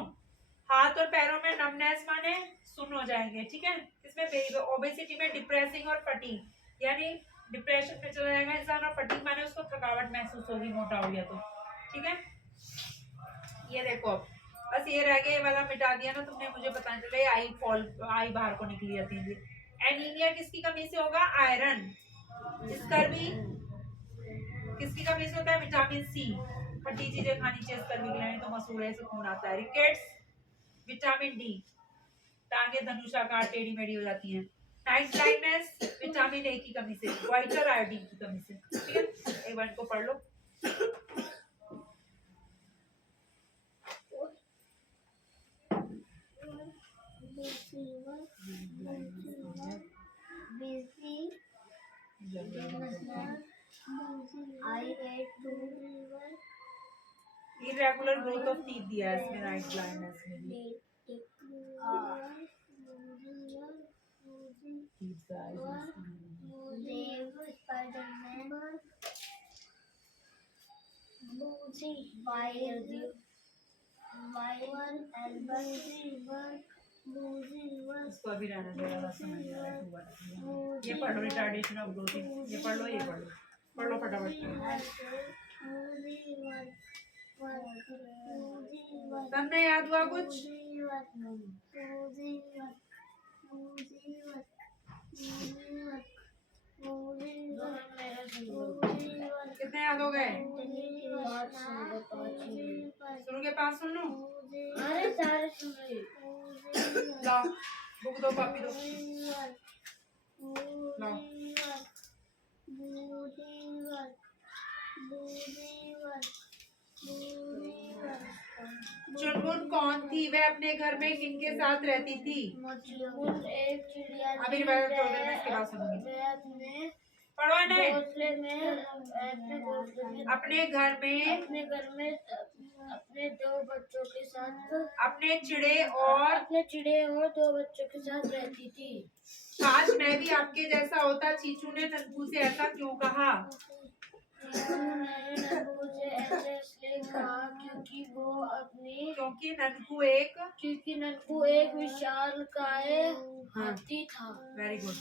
हाथ और पैरों में नमनेस माने सुन हो जाएंगे, ठीक है। इसमें ओबेसिटी में डिप्रेसिंग और फटीग, यानी डिप्रेशन में चला जाएगा इंसान, और फटीग माने उसको थकावट महसूस होगी, मोटा हो गया तो, ठीक है। ये देखो, अब बस ये रह गया, ये वाला मिटा दिया ना तुमने, मुझे पता नहीं चला, आई फॉल, आई बाहर को निकली जाती है। एनीमिया किसकी कमी से होगा, आयरन। स्कर्वी किसकी कमी से होता है, विटामिन सी, खट्टी चीजें खानी चाहिए स्कर्वी के लिए, तो मसूड़े से खून आता है। रिकेट्स, विटामिन डी, टांगे धनुषाकार टेढ़ी मेढ़ी हो जाती हैं। नाइट ब्लाइंडनेस, विटामिन ए की कमी से, व्हाइट और आयोडीन की कमी से, ठीक है। एक बार इनको पढ़ लो। इरेगुलर ग्रोथ ऑफ टीथ दिया है इसमें, नाइट ब्लाइंडनेस में भी। इसको अभी रहने दो, ज़्यादा समझ नहीं आ रहा है। ये पढ़ लो, रिटार्डेशन ऑफ ग्रोथ, ये पढ़ लो, ये पढ़ लो फटाफट। तब नहीं याद हुआ कुछ, कितने याद हो गए, शुरू के 5 सुन लो। अरे सारे सुन रही, लाओ बुक दो, कॉपी दो, लाओ। चुनमुन कौन थी, वह अपने घर में किनके साथ रहती थी। चुनमुन एक चिड़िया अभी थोड़ी देर में इसके बाद सुनूंगी, पढ़ो नहीं। अपने घर में अपने दो बच्चों के साथ, अपने चिड़े और 2 बच्चों के साथ रहती थी। काश मैं भी आपके जैसा होता, चीचू ने नन्हू से ऐसा क्यों कहा। नन्हू से ऐसे इसलिए कहा क्योंकि नन्हू एक विशालकाय हाथी था। Very good.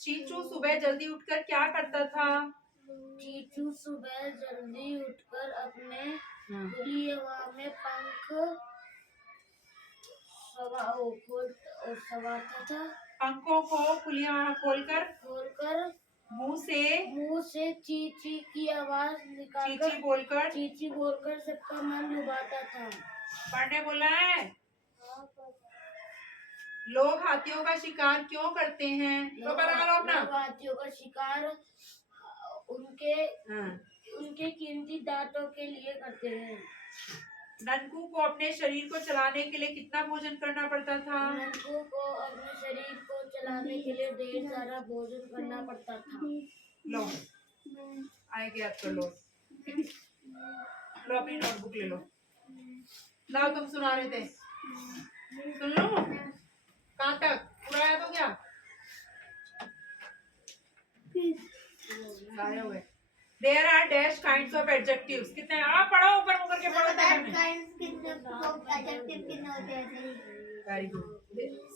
चीचू सुबह जल्दी उठकर क्या करता था। चीचू सुबह जल्दी उठकर अपने खुली हवा में पंख सवारता था। पंखों को खुली हवा खोलकर मुंह से चीची की आवाज निकालकर चीची बोलकर सबका मन लुभाता था। पढ़ने बोला है। लोग हाथियों का शिकार क्यों करते हैं, तो बता लो अपना। हाथियों का शिकार उनके कीमती दांतों के लिए करते हैं। ननकू को अपने शरीर को चलाने के लिए कितना भोजन करना पड़ता था। ननकू को अपने शरीर को चलाने के लिए ढेर सारा भोजन करना पड़ता था। लो आएगी, याद कर लो। लो अपनी नोटबुक ले लो। लाओ, तुम सुना रहे थे, सुन लो। कहाँ तक पूरा याद हो गया, सारे हो गए। There are dash kinds of adjectives, कितने पढ़ो, ऊपर मुकर के पढ़ो। Very good.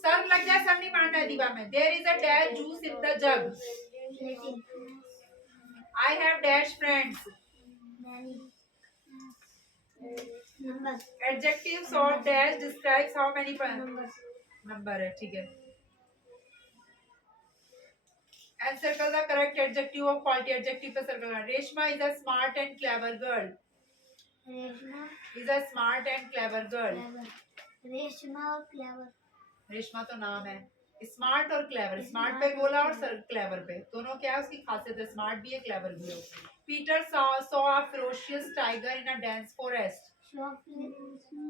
सर लग जाए, सर नहीं मारना है दीवार में। There is a dash juice in the jug. I have dash friends. Adjectives of dash describes how many number है, ठीक है। and circle the correct adjective of quality. Adjective पे circle करना. Reshma is a smart and clever girl. Reshma Is a smart and clever girl. Clever Reshma और clever Reshma तो नाम है. Smart और क्लेवर. स्मार्ट Smart पे और बोला और clever. क्लेवर पे दोनों क्या है उसकी खासियत है. स्मार्ट भी है क्लेवर भी है. Peter saw a ferocious tiger in a dense forest.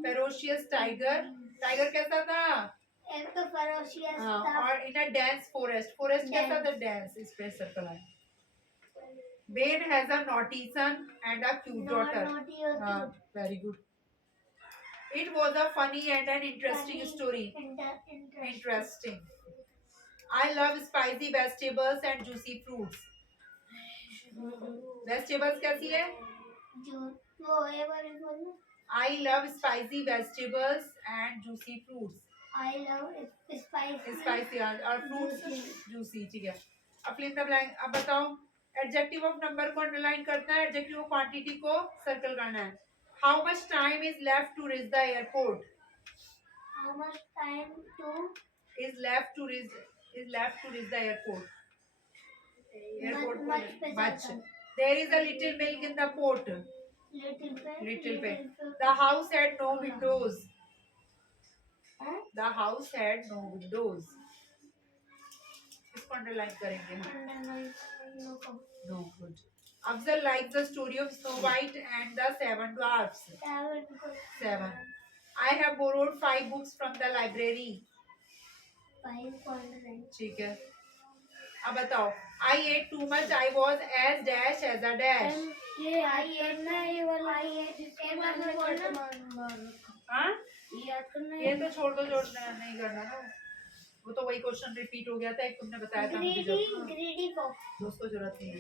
Ferocious tiger. Tiger कैसा था? एक तो फरोशियस हाँ, था और in a dense forest. Forest कैसा था? डेंस. इस पे सर्कल है. Ben has a naughty son and a cute daughter. Naughty और हाँ, very good. It was a funny and an interesting story. Interesting. I love spicy vegetables and juicy fruits. Vegetables कैसी है? जो वो एक बार बोलना I love spicy vegetables and juicy fruits. I love spicy Spicy और fruits juicy. ठीक है. अब fill in the blank. अब बताओ adjective of number को underline करना है. adjective of quantity को circle करना है. How much time is left to reach the airport? How much time to Is left to reach the airport. Airport को much पे much. circle. There is a little milk in the pot. Little पे The house had no windows. हाँ? The house had no windows. इसको underline करेंगे हम. No good. Afzal likes the story of Snow White and the Seven Dwarfs. 7. I have borrowed 5 books from the library. ठीक है. अब बताओ. I ate too much. I was as dash as a dash. ये आई करना ये वाला एक बार में बोलना हाँ? याद करना ये तो छोड़ दो. नहीं करना ना. वो तो वही क्वेश्चन रिपीट हो गया था. एक तुमने बताया था मुझे जब. ग्रीडी फॉक्स उसको जरूरत नहीं है.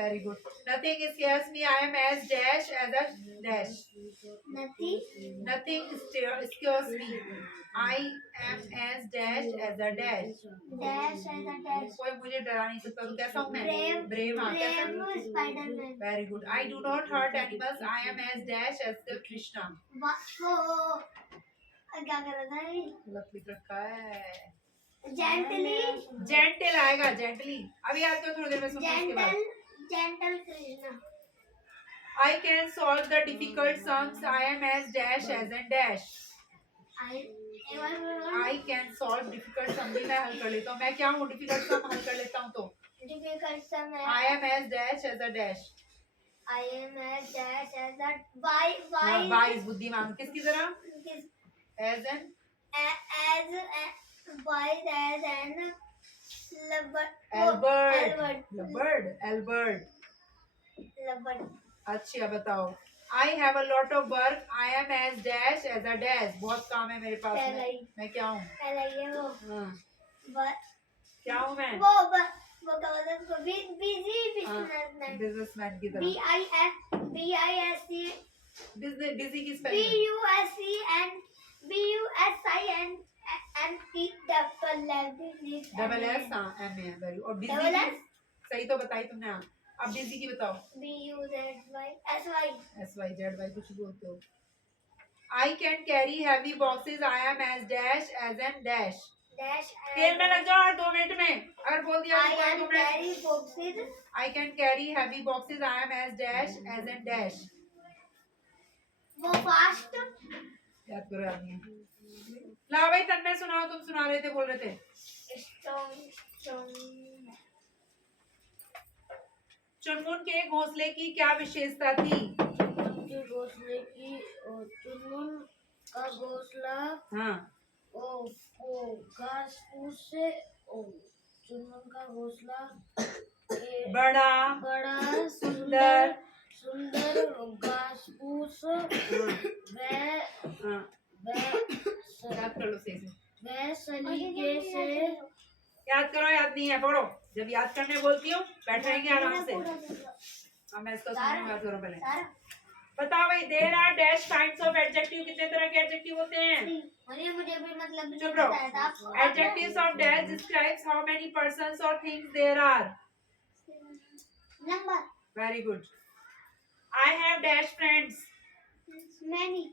Very good. Nothing scares me. I am as dash as a dash. Nothing scares me. I am as dash as a dash. Dash as a dash कोई मुझे डरा नहीं सकता. तो कैसा हूँ मैं? Brave. Brave. हाँ, कैसा? Brave Spiderman Very good. I do not hurt animals. I am as dash as the Krishna. वो क्या कर रहा था ये गलत लिख रखा है. जेंटली Gentle आएगा. Gently. अभी याद करो थोड़ी देर में सुनते हैं इसके बाद. Gentle Krishna I can solve the difficult sums. I am as dash as a dash. I can solve difficult sum भी मैं हल कर लेता हूँ. मैं क्या हूँ? difficult sum हल कर लेता हूँ तो. डिफिकल्ट सम है I am as dash as a dash. I am as dash as a why हाँ, wise बुद्धिमान. किसकी तरह? As an as wise as an Albert. Albert अच्छा बताओ. I have a lot of work. I am as dash as a dash. बहुत काम है मेरे पास में. पहला मैं क्या हूँ? वो हाँ, but क्या हूँ मैं? वो क्या बोलते हैं उसको बिजी बिजनेसमैन बिजनेसमैन की तरह. BISC बिजी की स्पेलिंग. Double S. हाँ, एम है. वेरी. और बिजी Double की सही तो बताई तुमने. हाँ, अब बिजी की बताओ. BUZY SYZY कुछ भी बोलते हो. I can carry heavy boxes. I am as dash as an dash. dash खेल में लग जाओ. 2 मिनट में अगर बोल दिया I तो am 2 minute. carry boxes I can carry heavy boxes. I am as dash as an dash. वो फास्ट याद करो आदमी. ला भाई तन्मय सुनाओ. तुम सुना रहे थे, बोल रहे थे. चुनमुन के घोंसले की क्या विशेषता थी? उनके घोंसले की चुनमुन का घोंसला हाँ, घास फूस से चुनमुन का घोंसला बड़ा बड़ा सुंदर. सुंदर घास फूस हाँ, याद कर लो सही से. वह सलीके से याद करो. याद नहीं है पढ़ो. जब याद करने बोलती हूँ बैठेंगे आराम से. अब मैं इसका सुनने में याद करो पहले. बताओ भाई. There are dash kinds of adjective. कितने तरह के एडजेक्टिव होते हैं? मुझे भी मतलब चुप रहो. Adjectives of dash describes how many persons और things there are. Number very good. I have dash friends. many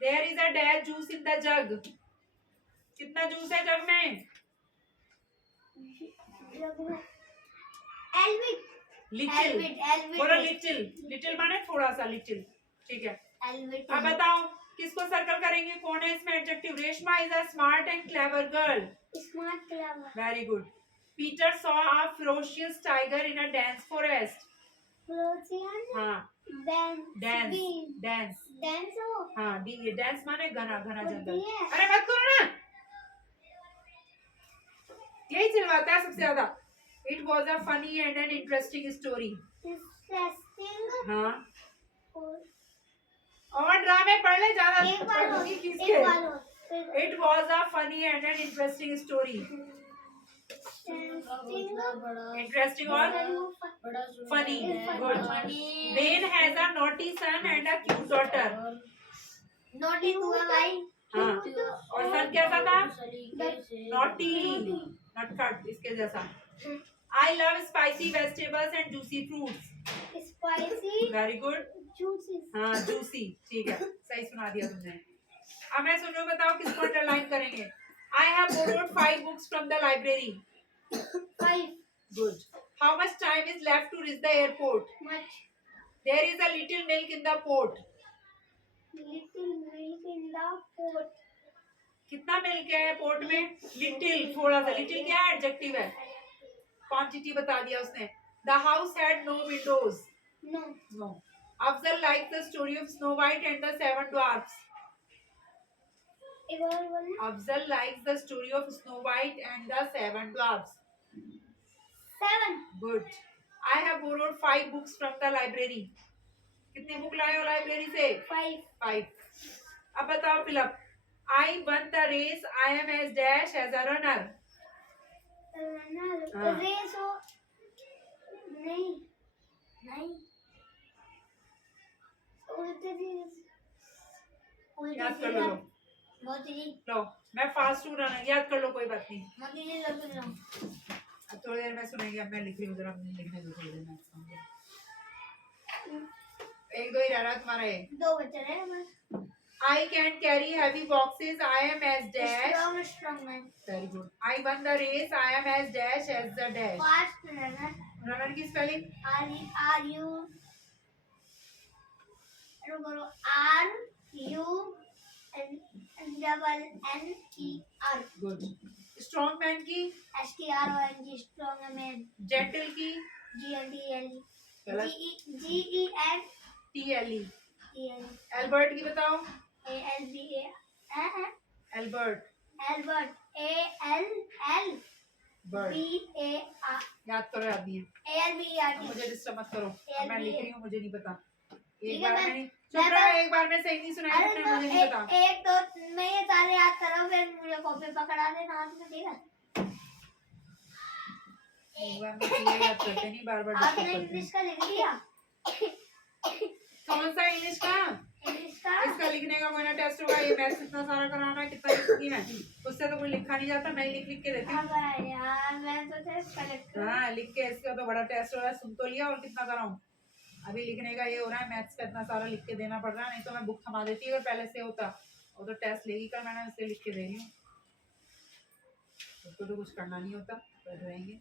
There is a dash juice in the jug. कितना जूस है जग में? Little Elvid. बोलो लिटिल लिटिल माने थोड़ा सा little ठीक है Elvid. अब बताओ किसको सर्कल करेंगे कौन है इसमें adjective Reshma is a smart and clever girl Smart clever. Very good Peter saw a ferocious tiger in a dense forest Florian. हाँ Dance. Dance Bean. Dance Dance हो. हाँ डांस माने घना घना जंगल होती है। अरे मत करो ना यही चिल्लाता है सबसे ज्यादा it was a funny and an interesting story Interesting. हाँ और और ड्रामे पढ़ ले ज्यादा एक बार और. होगी एक किसके बार और. फिर it was a funny and an interesting story interesting और funny good Ben has a naughty son and a cute daughter notice हुआ भाई. हाँ और सन कैसा था नॉटी नॉट कट इसके जैसा I love spicy vegetables and juicy fruits spicy very good juicy. हाँ जूसी ठीक है सही सुना दिया तुमने अब मैं सुनो बताओ किसको अंडरलाइन करेंगे I have borrowed 5 books from the library 5 good how much time is left to reach the airport much there is a little milk in the pot little milk in the pot. कितना milk है pot में little थोड़ा सा little क्या है adjective है quantity बता दिया उसने the house had no windows No. No Afzal like the story of Snow White and the seven dwarfs एक और बोलना. Afzal likes the story of Snow White and the seven dwarfs 7. Good I have borrowed 5 books from the library कितनी book लाए हो library से 5. 5 अब बताओ fill up I won the race I am as dash as a runner हाँ। Race हो. नहीं. नहीं. उल्टे याद कर लो मोती लो मैं फास्ट हूँ रनर याद कर लो कोई बात नहीं मोती जी लग लो. अब थोड़ी देर में सुनेंगे अब मैं लिख रही हूँ जरा अपने लिखने दो थोड़ी देर में एक दो ही रह रहा है तुम्हारा ये 2 बचे रहे बस. I can carry heavy boxes. I am as dash. Strong man. Very good. I won the race. I am as dash as the dash. Fast runner. Runner की spelling? Are you R-U-N-N-E-R. Good. Strong man की? STRONG. Strong man. Gentle की? GLTL. गलत. GEN. TLE. TL. Albert की बताओ? ALBA. Albert. Albert. ALL. Bird. BAR. याद करो याद नहीं है ALBERT. मुझे डिस्टर्ब मत करो अब मैं लिख रही हूँ मुझे नहीं पता ठीक एक है, बार मैं- मैंने चुप रहो एक बार में सही नहीं सुनाया अरे तुमने तो मुझे नहीं पता एक तो मैं ये सारे याद कर रहा हूँ फिर मुझे कॉपी पकड़ा देना हाथ में ठीक है. एक बार में पूरा याद करते नहीं बार बार आपने डिस्टर्ब करते इंग्लिश का लिख लिया. हैं कौन सा इंग्लिश का इंग्लिश का इसका लिखने का कोई ना टेस्ट होगा ये मैथ्स इतना सारा कराना है कितना लिखूंगी मैं उससे तो कोई लिखा नहीं जाता मैं लिख लिख के देती हूँ अब यार मैं तो टेस्ट कलेक्ट हाँ लिख के इसका तो बड़ा टेस्ट हो रहा है सुन तो लिया और कितना कराऊं अभी लिखने का ये हो रहा है मैथ्स का इतना सारा लिख के देना पड़ रहा है नहीं तो मैं बुक थमा देती अगर पहले से होता वो तो टेस्ट लेगी कल मैंने उससे लिख के दे रही हूँ उसको तो कुछ करना नहीं होता पढ़ रहेंगे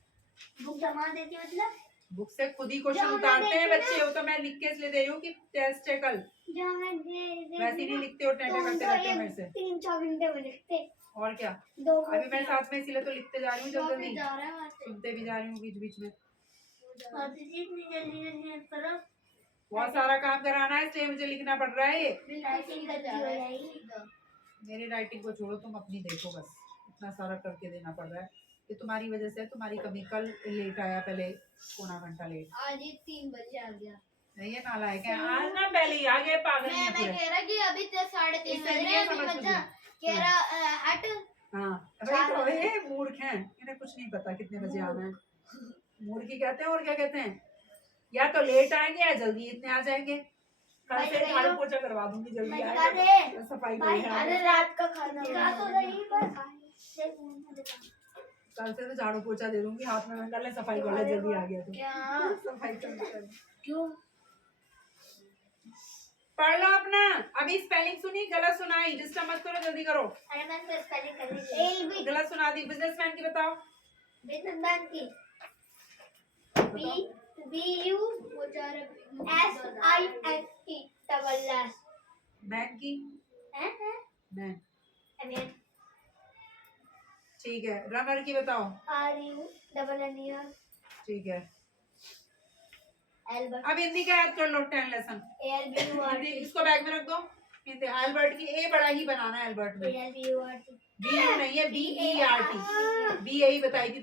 बुक जमा देती मतलब बुक से खुद ही क्वेश्चन जो उतारते हैं हमने बच्चे वो तो मैं लिख के इसलिए दे रही हूँ कि टेस्ट है कल जो मैं दे वैसे ही नहीं लिखते हो टेंटे करते रहते हो मेरे से 3-4 घंटे में लिखते और क्या 2 अभी मैं साथ में इसीलिए तो लिखते जा रही हूँ जल्दी जल्दी जा रहा है वहाँ से. सुनते भी जा रही हूँ बीच बीच में और दीदी इतनी जल्दी जल्दी मत करो बहुत सारा काम कराना है इसलिए मुझे लिखना पड़ रहा है ये टाइपिंग करती हो जाएगी. मेरी राइटिंग को छोड़ो तुम अपनी देखो बस इतना सारा करके देना पड़ रहा है ये तुम्हारी वजह से तुम्हारी कमी कल लेट आया पहले पौना घंटा लेट आज ही 3 बजे आ गया. नहीं ये नालायक है आज ना पहले ही आ गए पागल मैं हैं पूरे कह रहा कि अभी तो 3:30 इससे बज नहीं रहे हैं समझ अभी बच्चा मुझे। कह रहा हट हाँ भाई तो ये मूर्ख हैं इन्हें कुछ नहीं पता कितने बजे आना है मूर्ख ही कहते हैं और क्या कहते हैं या तो लेट आएंगे या जल्दी इतने आ जाएंगे कल से भाई, झाड़ू पोछा करवा दूंगी जल्दी मैं आएगा बता दे तो सफाई भाई करेगा अरे रात का खाना खा तो रही बस कल से तो झाड़ू पोछा दे दूंगी हाथ में मैं कर ले सफाई कर ले जल्दी आ गया तो क्या सफाई कर क्यों पढ़ लो अपना अभी स्पेलिंग सुनी गलत सुनाई डिस्टर्ब मत करो जल्दी करो अरे मैं तो स्पेलिंग कर रही एलबी गलत सुना दी बिजनेसमैन की बताओ बिजनेसमैन की B BU SINE double S man की मैन मैन ठीक है। रनर की बताओ। RU double NER ठीक है। Albert अब हिंदी का याद कर लो 10 लेसन। हिंदी इसको बैग में रख दो। हिंदी एल्बर्ट की ए बड़ा ही बनाना है एल्बर्ट में। ALBURT बी नहीं है BERT। बी यही बताई थी।